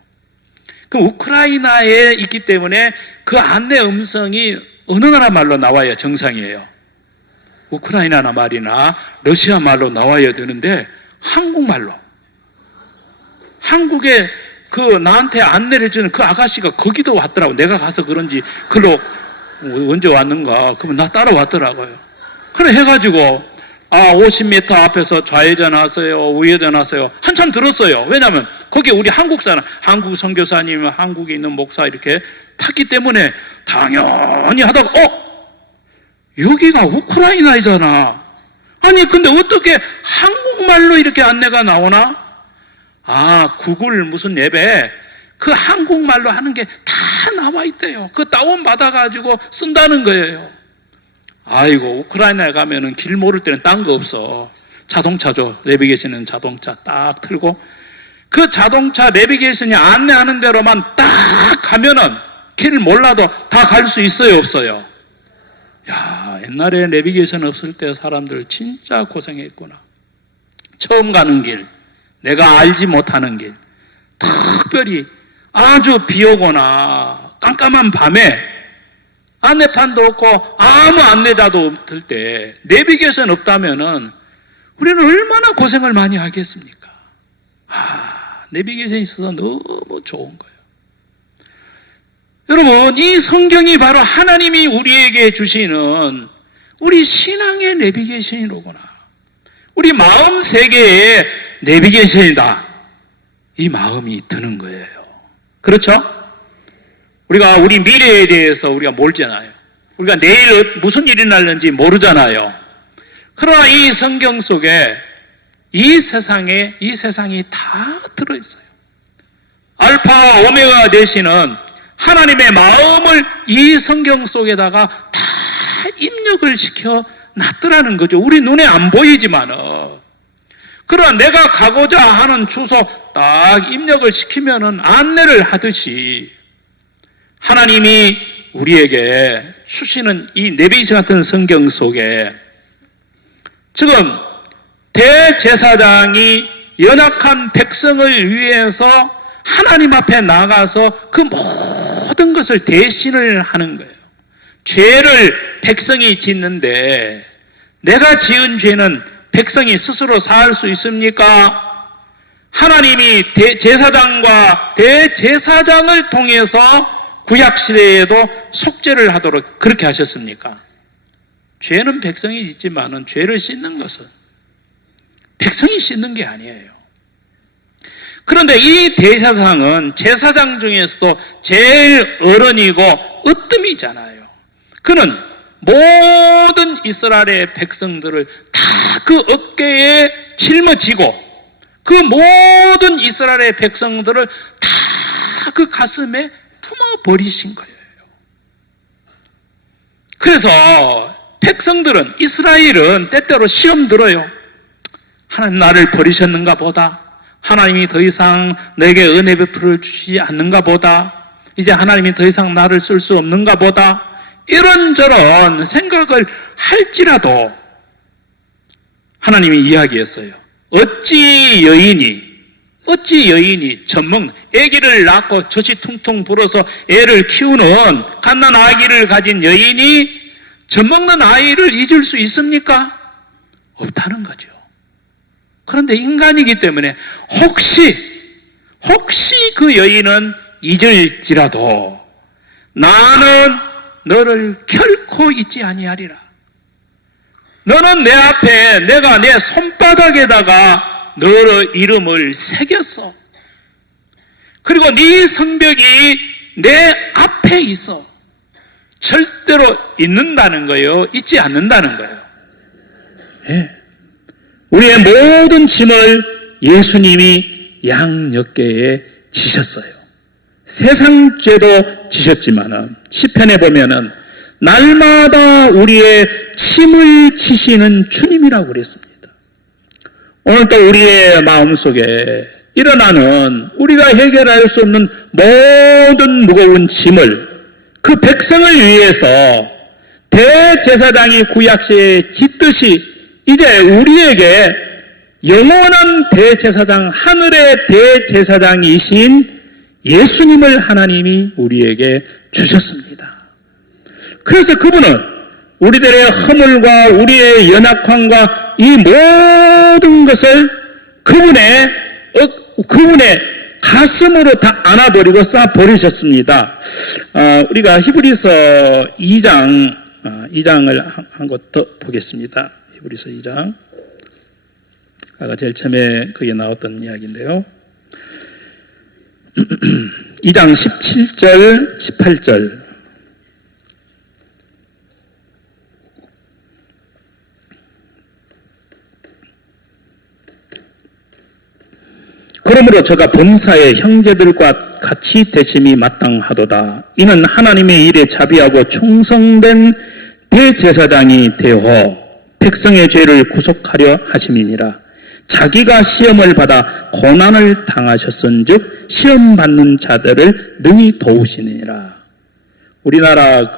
그럼 우크라이나에 있기 때문에 그 안내 음성이 어느 나라 말로 나와야 정상이에요? 우크라이나 말이나 러시아 말로 나와야 되는데 한국말로. 한국에 그 나한테 안내를 해주는 그 아가씨가 거기도 왔더라고. 내가 가서 그런지 글로 언제 왔는가. 그러면 나 따라왔더라고요. 그래 해가지고 50m 앞에서 좌회전 하세요, 우회전 하세요. 한참 들었어요. 왜냐하면 거기에 우리 한국 사람, 한국 선교사님, 한국에 있는 목사 이렇게 탔기 때문에 당연히 하다가 여기가 우크라이나이잖아. 아니 근데 어떻게 한국말로 이렇게 안내가 나오나? 구글 무슨 앱에 그 한국말로 하는 게 다 나와 있대요. 그 다운 받아가지고 쓴다는 거예요. 아이고, 우크라이나에 가면은 길 모를 때는 딴 거 없어. 자동차죠. 내비게이션은 자동차 딱 틀고 그 자동차 내비게이션이 안내하는 대로만 딱 가면은 길 몰라도 다 갈 수 있어요, 없어요? 야, 옛날에 내비게이션 없을 때 사람들 진짜 고생했구나. 처음 가는 길, 내가 알지 못하는 길, 특별히 아주 비 오거나 깜깜한 밤에 안내판도 없고 아무 안내자도 없을 때 내비게이션 없다면은 우리는 얼마나 고생을 많이 하겠습니까? 내비게이션이 있어서 너무 좋은 거예요. 여러분, 이 성경이 바로 하나님이 우리에게 주시는 우리 신앙의 내비게이션이로구나. 우리 마음 세계의 내비게이션이다. 이 마음이 드는 거예요. 그렇죠? 우리가 우리 미래에 대해서 우리가 모르잖아요. 우리가 내일 무슨 일이 날는지 모르잖아요. 그러나 이 성경 속에 이 세상이 다 들어있어요. 알파와 오메가 되시는 하나님의 마음을 이 성경 속에다가 다 입력을 시켜 놨더라는 거죠. 우리 눈에 안 보이지만은. 그러나 내가 가고자 하는 주소 딱 입력을 시키면은 안내를 하듯이 하나님이 우리에게 주시는 이 내비게이션 같은 성경 속에 지금 대제사장이 연약한 백성을 위해서 하나님 앞에 나가서 그 모든 것을 대신을 하는 거예요. 죄를 백성이 짓는데 내가 지은 죄는 백성이 스스로 사할 수 있습니까? 하나님이 제사장과 대제사장을 통해서 구약시대에도 속죄를 하도록 그렇게 하셨습니까? 죄는 백성이 짓지만은 죄를 씻는 것은 백성이 씻는 게 아니에요. 그런데 이 대제사장은 제사장 중에서 제일 어른이고 으뜸이잖아요. 그는 모든 이스라엘의 백성들을 다 그 어깨에 짊어지고 그 모든 이스라엘의 백성들을 다 그 가슴에 품어버리신 거예요. 그래서 백성들은, 이스라엘은 때때로 시험 들어요. 하나님 나를 버리셨는가 보다. 하나님이 더 이상 내게 은혜 베풀어 주시지 않는가 보다. 이제 하나님이 더 이상 나를 쓸 수 없는가 보다. 이런저런 생각을 할지라도 하나님이 이야기했어요. 어찌 여인이 젖먹는 아기를 낳고 젖이 퉁퉁 불어서 애를 키우는 갓난 아기를 가진 여인이 젖먹는 아이를 잊을 수 있습니까? 없다는 거죠. 그런데 인간이기 때문에 혹시 그 여인은 잊을지라도 나는 너를 결코 잊지 아니하리라. 너는 내 앞에 내가 내 손바닥에다가 너의 이름을 새겼어. 그리고 네 성벽이 내 앞에 있어. 절대로 잊는다는 거예요. 잊지 않는다는 거예요. 네. 우리의 모든 짐을 예수님이 양옆에에 지셨어요. 세상 죄도 지셨지만은 시편에 보면은 날마다 우리의 짐을 지시는 주님이라고 그랬습니다. 오늘 또 우리의 마음속에 일어나는 우리가 해결할 수 없는 모든 무거운 짐을 그 백성을 위해서 대제사장이 구약시에 짓듯이 이제 우리에게 영원한 대제사장, 하늘의 대제사장이신 예수님을 하나님이 우리에게 주셨습니다. 그래서 그분은 우리들의 허물과 우리의 연약함과 이 모든 것을 그분의 가슴으로 다 안아버리고 쌓아버리셨습니다. 우리가 히브리서 2장을 한 것 더 보겠습니다. 히브리서 2장. 아까 제일 처음에 거기에 나왔던 이야기인데요. 2장 17절, 18절. 그러므로 저가 범사의 형제들과 같이 대심이 마땅하도다. 이는 하나님의 일에 자비하고 충성된 대제사장이 되어 백성의 죄를 구속하려 하심이니라. 자기가 시험을 받아 고난을 당하셨은즉 시험 받는 자들을 능히 도우시니라. 우리나라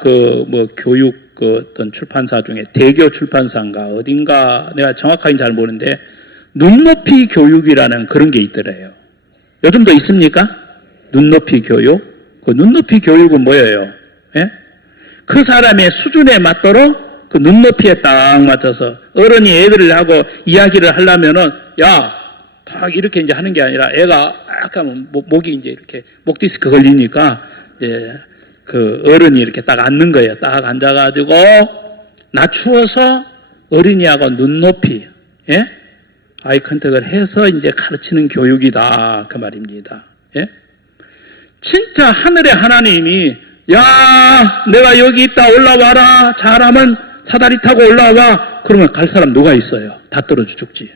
교육 어떤 출판사 중에 대교 출판사인가 어딘가 내가 정확하게 잘 모르는데 눈높이 교육이라는 그런 게 있더래요. 요즘도 있습니까? 눈높이 교육. 그 눈높이 교육은 뭐예요? 예? 그 사람의 수준에 맞도록 그 눈높이에 딱 맞춰서 어른이 애들을 하고 이야기를 하려면은 딱 이렇게 이제 하는 게 아니라 애가 약간 목이 이제 이렇게 목 디스크 걸리니까 이제 그 어른이 이렇게 딱 앉는 거예요. 딱 앉아가지고 낮추어서 어린이하고 눈높이, 예? 아이 컨택을 해서 이제 가르치는 교육이다. 그 말입니다. 예? 진짜 하늘의 하나님이 내가 여기 있다 올라와라. 잘하면 사다리 타고 올라와. 그러면 갈 사람 누가 있어요? 다 떨어져 죽지.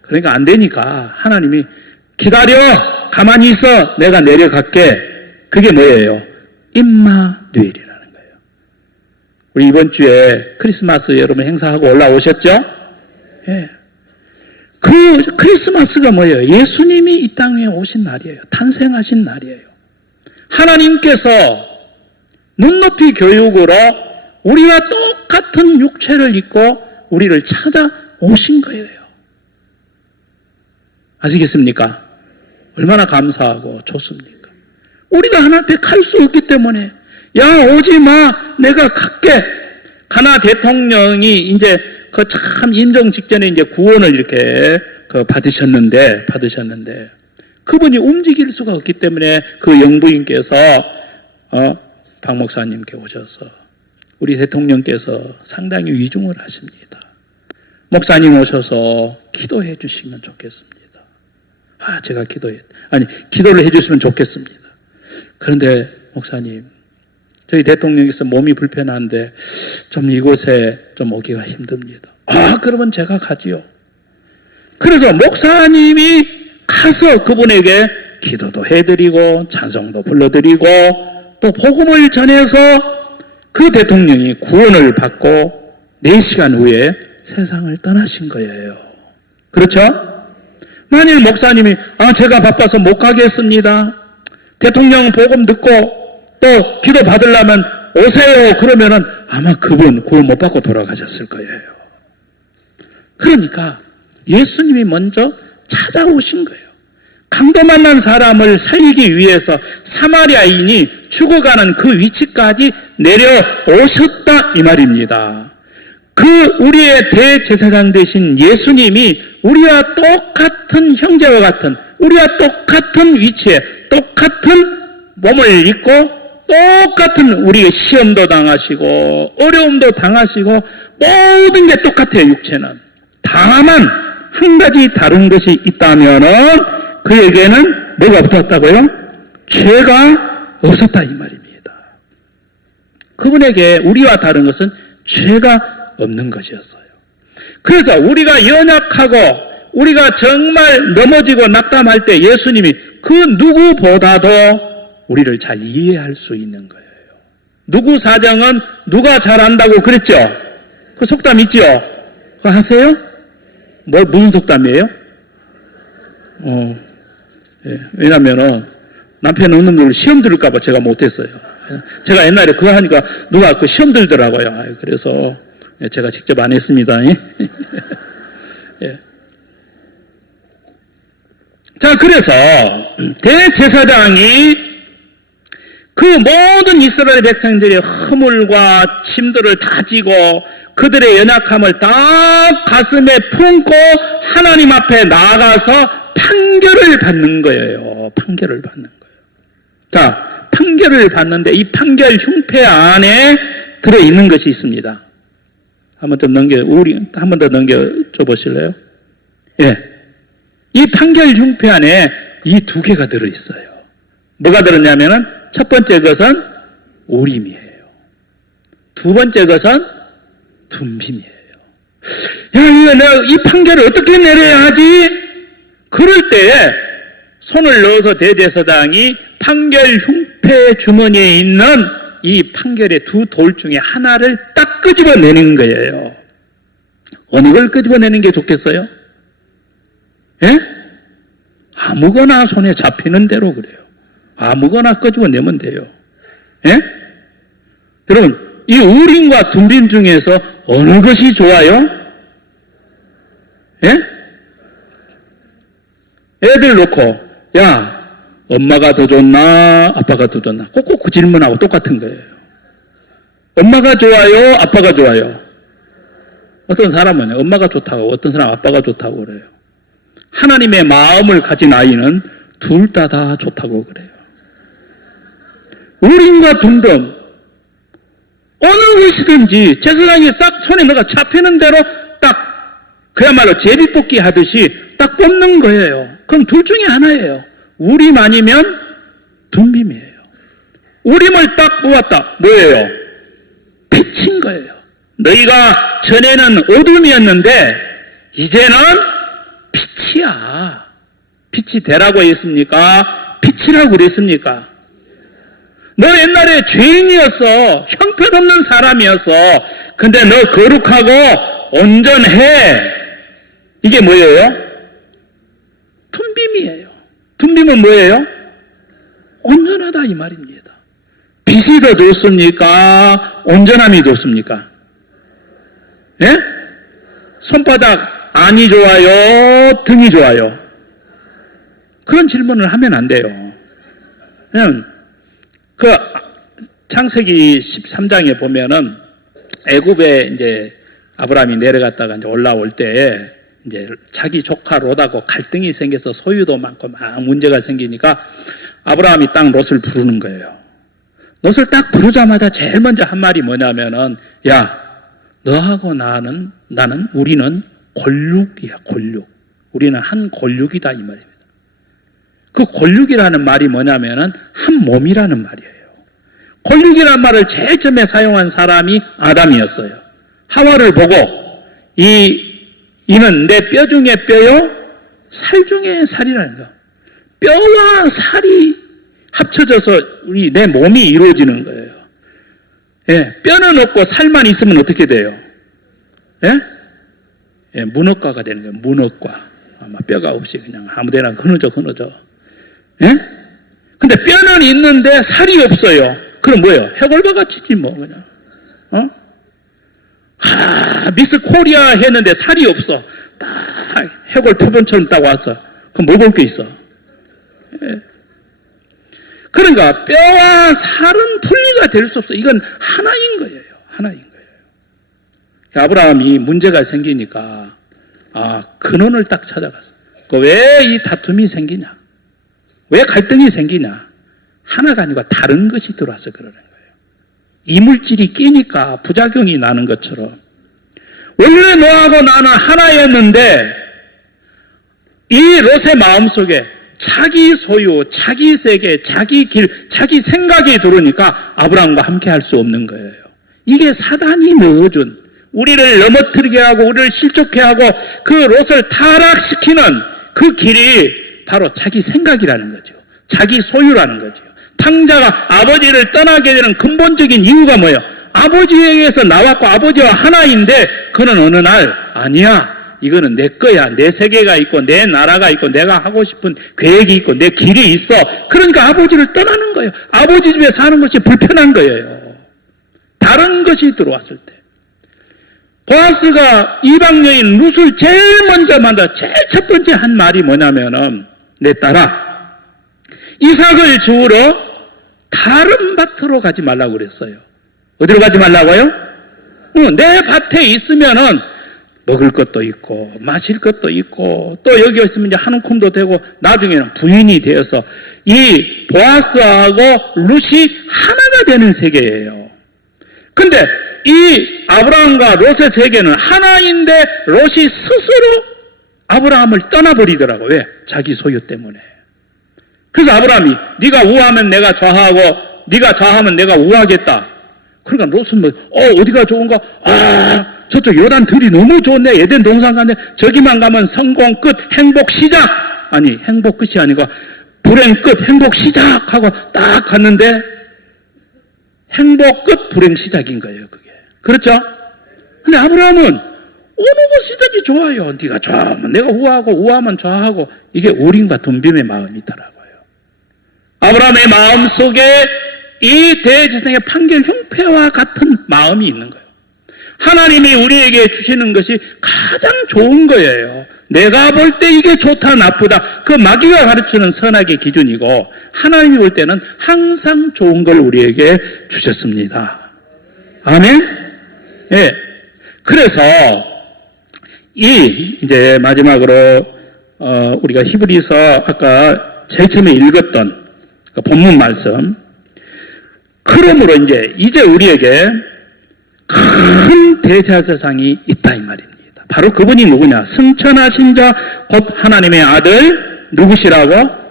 그러니까 안 되니까 하나님이 기다려. 가만히 있어. 내가 내려갈게. 그게 뭐예요? 임마누엘이라는 거예요. 우리 이번 주에 크리스마스 여러분 행사하고 올라오셨죠? 예. 그 크리스마스가 뭐예요? 예수님이 이 땅에 오신 날이에요. 탄생하신 날이에요. 하나님께서 눈높이 교육으로 우리와 똑같은 육체를 입고 우리를 찾아오신 거예요. 아시겠습니까? 얼마나 감사하고 좋습니까? 우리가 하나님 앞에 갈 수 없기 때문에 오지 마. 내가 갈게. 가나 대통령이 이제 그 참 임종 직전에 이제 구원을 이렇게 받으셨는데 그분이 움직일 수가 없기 때문에 그 영부인께서 박 목사님께 오셔서 우리 대통령께서 상당히 위중을 하십니다. 목사님 오셔서 기도해 주시면 좋겠습니다. 제가 기도를 해 주시면 좋겠습니다. 그런데 목사님, 저희 대통령께서 몸이 불편한데 좀 이곳에 좀 오기가 힘듭니다. 그러면 제가 가지요. 그래서 목사님이 가서 그분에게 기도도 해드리고 찬송도 불러드리고 또 복음을 전해서 그 대통령이 구원을 받고 4시간 후에 세상을 떠나신 거예요. 그렇죠? 만일 목사님이 제가 바빠서 못 가겠습니다. 대통령 복음 듣고 또 기도 받으려면 오세요. 그러면은 아마 그분 구원 못 받고 돌아가셨을 거예요. 그러니까 예수님이 먼저 찾아오신 거예요. 강도 만난 사람을 살리기 위해서 사마리아인이 죽어가는 그 위치까지 내려오셨다 이 말입니다. 우리의 대제사장 되신 예수님이 우리와 똑같은 형제와 같은 우리와 똑같은 위치에 똑같은 몸을 입고 똑같은 우리의 시험도 당하시고 어려움도 당하시고 모든 게 똑같아요. 육체는. 다만 한 가지 다른 것이 있다면은 그에게는 뭐가 붙었다고요? 죄가 없었다 이 말입니다. 그분에게 우리와 다른 것은 죄가 없는 것이었어요. 그래서 우리가 연약하고 우리가 정말 넘어지고 낙담할 때 예수님이 그 누구보다도 우리를 잘 이해할 수 있는 거예요. 누구 사정은 누가 잘 안다고 그랬죠? 그 속담 있죠? 그거 하세요? 무슨 속담이에요? 예, 왜냐면은 남편 없는 걸 시험 들을까봐 제가 못했어요. 제가 옛날에 그거 하니까 누가 그 시험 들더라고요. 그래서 제가 직접 안 했습니다. 예. 자, 그래서 대제사장이 그 모든 이스라엘 백성들의 허물과 침들을 다 지고 그들의 연약함을 다 가슴에 품고 하나님 앞에 나아가서 판결을 받는 거예요. 판결을 받는 거예요. 자, 판결을 받는데 이 판결 흉패 안에 들어있는 것이 있습니다. 한 번 더 넘겨줘 보실래요? 예. 이 판결 흉패 안에 이 두 개가 들어있어요. 뭐가 들었냐면은 첫 번째 것은 우림이에요. 두 번째 것은 둠빔이에요. 야, 이거 내가 이 판결을 어떻게 내려야 하지? 그럴 때 손을 넣어서 대제사장이 판결 흉패 주머니에 있는 이 판결의 두 돌 중에 하나를 딱 끄집어내는 거예요. 어느 걸 끄집어내는 게 좋겠어요? 예? 아무거나 손에 잡히는 대로 그래요. 아무거나 끄집어내면 돼요. 예? 여러분, 이 우림과 둠빔 중에서 어느 것이 좋아요? 예? 애들 놓고, 야, 엄마가 더 좋나, 아빠가 더 좋나? 꼭꼭 그 질문하고 똑같은 거예요. 엄마가 좋아요, 아빠가 좋아요? 어떤 사람은 엄마가 좋다고, 어떤 사람은 아빠가 좋다고 그래요. 하나님의 마음을 가진 아이는 둘 다 좋다고 그래요. 우림과 둠빔, 어느 것이든지 제사장이 싹 손에 넣어가 잡히는 대로 딱 그야말로 제비뽑기 하듯이 딱 뽑는 거예요. 그럼 둘 중에 하나예요. 우림 아니면 둠빔이에요. 우림을 딱 뽑았다. 뭐예요? 빛인 거예요. 너희가 전에는 어둠이었는데 이제는 빛이야. 빛이 되라고 했습니까? 빛이라고 그랬습니까? 너 옛날에 죄인이었어. 형편없는 사람이었어. 근데 너 거룩하고 온전해. 이게 뭐예요? 둠빔이에요. 둠빔은 뭐예요? 온전하다 이 말입니다. 빛이 더 좋습니까? 온전함이 좋습니까? 예? 손바닥 안이 좋아요? 등이 좋아요? 그런 질문을 하면 안 돼요. 그냥 그 창세기 13장에 보면은 애굽에 이제 아브라함이 내려갔다가 이제 올라올 때 이제 자기 조카 롯하고 갈등이 생겨서 소유도 많고 막 문제가 생기니까 아브라함이 딱 롯을 부르는 거예요. 롯을 딱 부르자마자 제일 먼저 한 말이 뭐냐면은, 야, 너하고 나는 우리는 골육이야, 골육. 우리는 한 골육이다 이 말입니다. 그 골육이라는 말이 뭐냐면은 한 몸이라는 말이에요. 골육이라는 말을 제일 처음에 사용한 사람이 아담이었어요. 하와를 보고 이는 내 뼈 중에 뼈요, 살 중에 살이라는 거. 뼈와 살이 합쳐져서 내 몸이 이루어지는 거예요. 예, 뼈는 없고 살만 있으면 어떻게 돼요? 예? 예, 문어과가 되는 거예요. 문어과. 아마 뼈가 없이 그냥 아무데나 흐느져. 예? 근데 뼈는 있는데 살이 없어요. 그럼 뭐예요? 해골바가치지 뭐 그냥. 미스 코리아 했는데 살이 없어. 딱 해골 표본처럼 딱 왔어. 그럼 뭐 볼 게 있어? 예. 그러니까 뼈와 살은 분리가 될 수 없어. 이건 하나인 거예요. 하나인 거예요. 아브라함이 문제가 생기니까 근원을 딱 찾아갔어. 왜 이 다툼이 생기냐? 왜 갈등이 생기냐? 하나가 아니고 다른 것이 들어와서 그러는 거예요. 이물질이 끼니까 부작용이 나는 것처럼 원래 너하고 나는 하나였는데 이 롯의 마음속에 자기 소유, 자기 세계, 자기 길, 자기 생각이 들어오니까 아브라함과 함께 할 수 없는 거예요. 이게 사단이 넣어준, 우리를 넘어뜨리게 하고 우리를 실족해 하고 그 롯을 타락시키는 그 길이 바로 자기 생각이라는 거죠. 자기 소유라는 거죠. 탕자가 아버지를 떠나게 되는 근본적인 이유가 뭐예요? 아버지에게서 나왔고 아버지와 하나인데 그는 어느 날 아니야, 이거는 내 거야. 내 세계가 있고 내 나라가 있고 내가 하고 싶은 계획이 있고 내 길이 있어. 그러니까 아버지를 떠나는 거예요. 아버지 집에 사는 것이 불편한 거예요. 다른 것이 들어왔을 때. 보아스가 이방 여인 룻을 제일 먼저 만나 제일 첫 번째 한 말이 뭐냐면은 내 딸아 이삭을 주우러 다른 밭으로 가지 말라고 그랬어요. 어디로 가지 말라고요? 내 밭에 있으면은 먹을 것도 있고 마실 것도 있고 또 여기 있으면 이제 한 움큼도 되고 나중에는 부인이 되어서 이 보아스하고 룻이 하나가 되는 세계예요. 근데 이 아브라함과 롯의 세계는 하나인데 롯이 스스로 아브라함을 떠나버리더라고요. 왜? 자기 소유 때문에. 그래서 아브라함이 네가 우하면 내가 좌하고 네가 좌하면 내가 우하겠다. 그러니까 롯은 뭐 어디가 좋은가? 저쪽 요단 들이 너무 좋네. 에덴 동산 가는데 저기만 가면 성공 끝 행복 시작. 아니 행복 끝이 아니고 불행 끝 행복 시작하고 딱 갔는데 행복 끝 불행 시작인 거예요. 그게. 그렇죠? 근데 아브라함은 어느 것이든지 좋아요. 네가 좌하면 내가 우하고 우하면 좌하고 이게 우림과 덤빔의 마음이더라고요. 아브라함의 마음 속에 이 대제사장의 판결 흉패와 같은 마음이 있는 거예요. 하나님이 우리에게 주시는 것이 가장 좋은 거예요. 내가 볼 때 이게 좋다 나쁘다 그 마귀가 가르치는 선악의 기준이고 하나님이 볼 때는 항상 좋은 걸 우리에게 주셨습니다. 아멘? 예. 그래서 이제 마지막으로 우리가 히브리서 아까 제일 처음에 읽었던 그 본문 말씀. 그러므로 이제 우리에게 큰 대제사장이 있다 이 말입니다. 바로 그분이 누구냐? 승천하신 자 곧 하나님의 아들 누구시라고?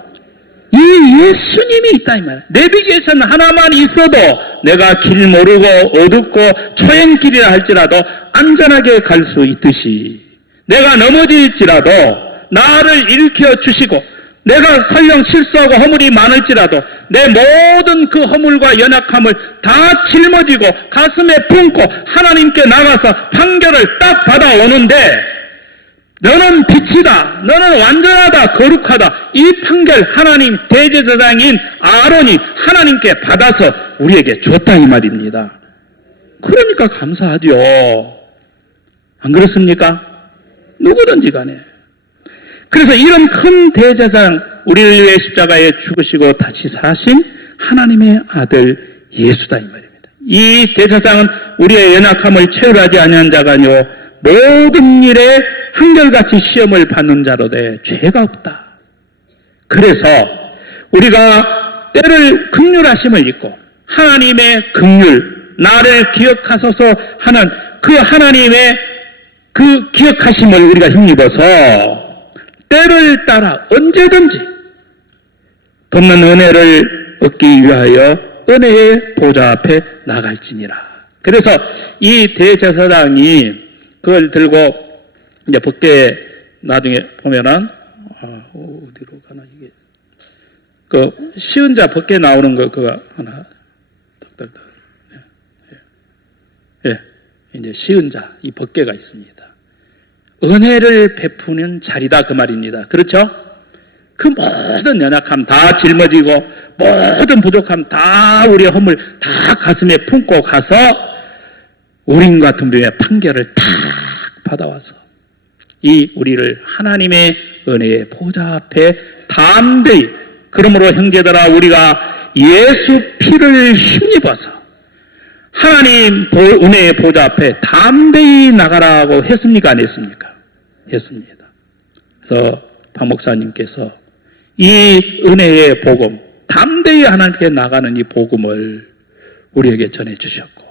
이 예수님이 있다 이 말이에요. 내비게이션 하나만 있어도 내가 길 모르고 어둡고 초행길이라 할지라도 안전하게 갈 수 있듯이 내가 넘어질지라도 나를 일으켜 주시고 내가 설령 실수하고 허물이 많을지라도 내 모든 그 허물과 연약함을 다 짊어지고 가슴에 품고 하나님께 나가서 판결을 딱 받아오는데 너는 빛이다. 너는 완전하다. 거룩하다. 이 판결 하나님 대제사장인 아론이 하나님께 받아서 우리에게 줬다 이 말입니다. 그러니까 감사하죠. 안 그렇습니까? 누구든지 간에. 그래서 이런 큰 대제사장 우리를 위해 십자가에 죽으시고 다시 사신 하나님의 아들 예수다 이 말입니다. 이 대제사장은 우리의 연약함을 체휼하지 아니한 자가 아니요 모든 일에 한결같이 시험을 받는 자로 돼 죄가 없다. 그래서 우리가 때를 긍휼하심을 입고 하나님의 긍휼 나를 기억하소서 하는 그 하나님의 그 기억하심을 우리가 힘입어서 때를 따라 언제든지 돕는 은혜를 얻기 위하여 은혜의 보좌 앞에 나갈지니라. 그래서 이 대제사장이 그걸 들고 이제 밖에 나중에 보면은 어디로 가나 이게 그 쉬운 자 밖에 나오는 거 그거 하나 딱딱딱 예 이제 쉬운 자 이 밖에가 있습니다. 은혜를 베푸는 자리다 그 말입니다. 그렇죠? 그 모든 연약함 다 짊어지고 모든 부족함 다 우리의 허물 다 가슴에 품고 가서 우림과 덤빔의 판결을 탁 받아와서 이 우리를 하나님의 은혜의 보좌 앞에 담대히 그러므로 형제들아 우리가 예수 피를 힘입어서 하나님 은혜의 보좌 앞에 담대히 나가라고 했습니까? 안 했습니까? 했습니다. 그래서 박 목사님께서 이 은혜의 복음 담대히 하나님께 나가는 이 복음을 우리에게 전해주셨고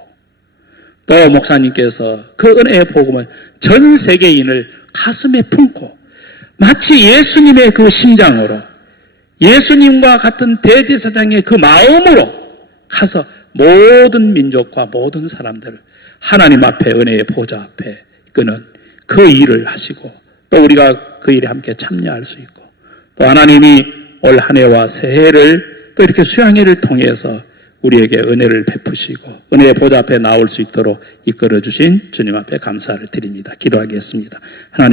또 목사님께서 그 은혜의 복음을 전 세계인을 가슴에 품고 마치 예수님의 그 심장으로 예수님과 같은 대제사장의 그 마음으로 가서 모든 민족과 모든 사람들을 하나님 앞에 은혜의 보좌 앞에 이끄는 그 일을 하시고 또 우리가 그 일에 함께 참여할 수 있고 또 하나님이 올 한 해와 새해를 또 이렇게 수양회를 통해서 우리에게 은혜를 베푸시고 은혜의 보좌 앞에 나올 수 있도록 이끌어 주신 주님 앞에 감사를 드립니다. 기도하겠습니다. 하나님